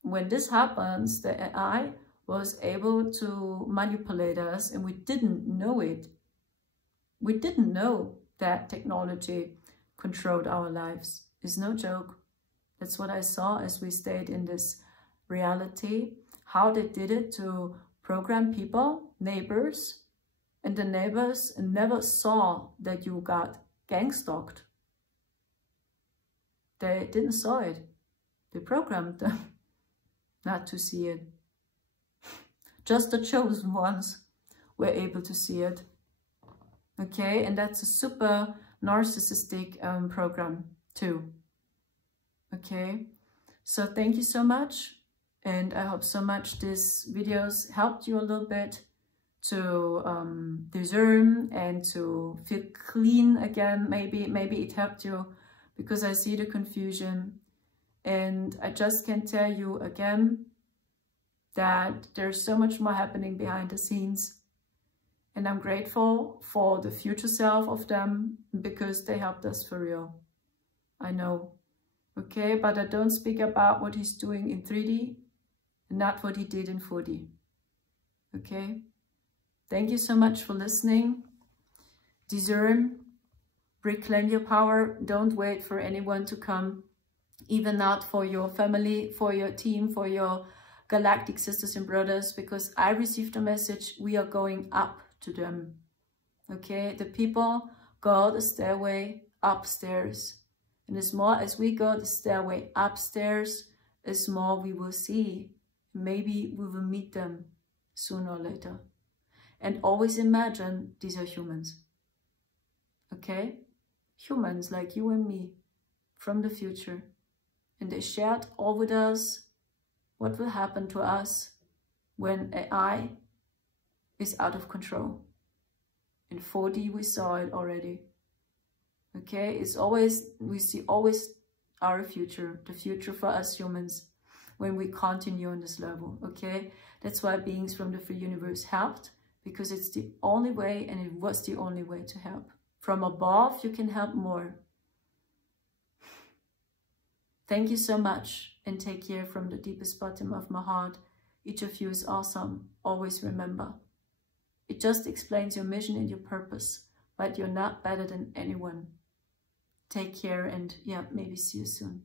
When this happens, the AI was able to manipulate us, and we didn't know it. We didn't know that technology controlled our lives. It's no joke. That's what I saw as we stayed in this reality, how they did it to program people, neighbors, and the neighbors never saw that you got gang stalked. They didn't saw it. They programmed them not to see it. Just the chosen ones were able to see it. Okay, and that's a super narcissistic program too. Okay, so thank you so much, and I hope so much this videos helped you a little bit to discern and to feel clean again. Maybe it helped you, because I see the confusion, and I just can tell you again that there's so much more happening behind the scenes, and I'm grateful for the future self of them, because they helped us for real. I know. Okay, but I don't speak about what he's doing in 3D, and not what he did in 4D. Okay? Thank you so much for listening. Discern, reclaim your power. Don't wait for anyone to come, even not for your family, for your team, for your galactic sisters and brothers, because I received a message, we are going up to them. Okay? The people go the stairway upstairs. And as more as we go the stairway upstairs, as more we will see. Maybe we will meet them sooner or later. And always imagine these are humans. Okay? Humans like you and me from the future. And they shared all with us what will happen to us when AI is out of control. In 4D we saw it already. Okay, it's always, we see always our future, the future for us humans, when we continue on this level, okay? That's why beings from the free universe helped, because it's the only way, and it was the only way to help. From above, you can help more. Thank you so much, and take care from the deepest bottom of my heart. Each of you is awesome, always remember. It just explains your mission and your purpose, but you're not better than anyone. Take care, and yeah, maybe see you soon.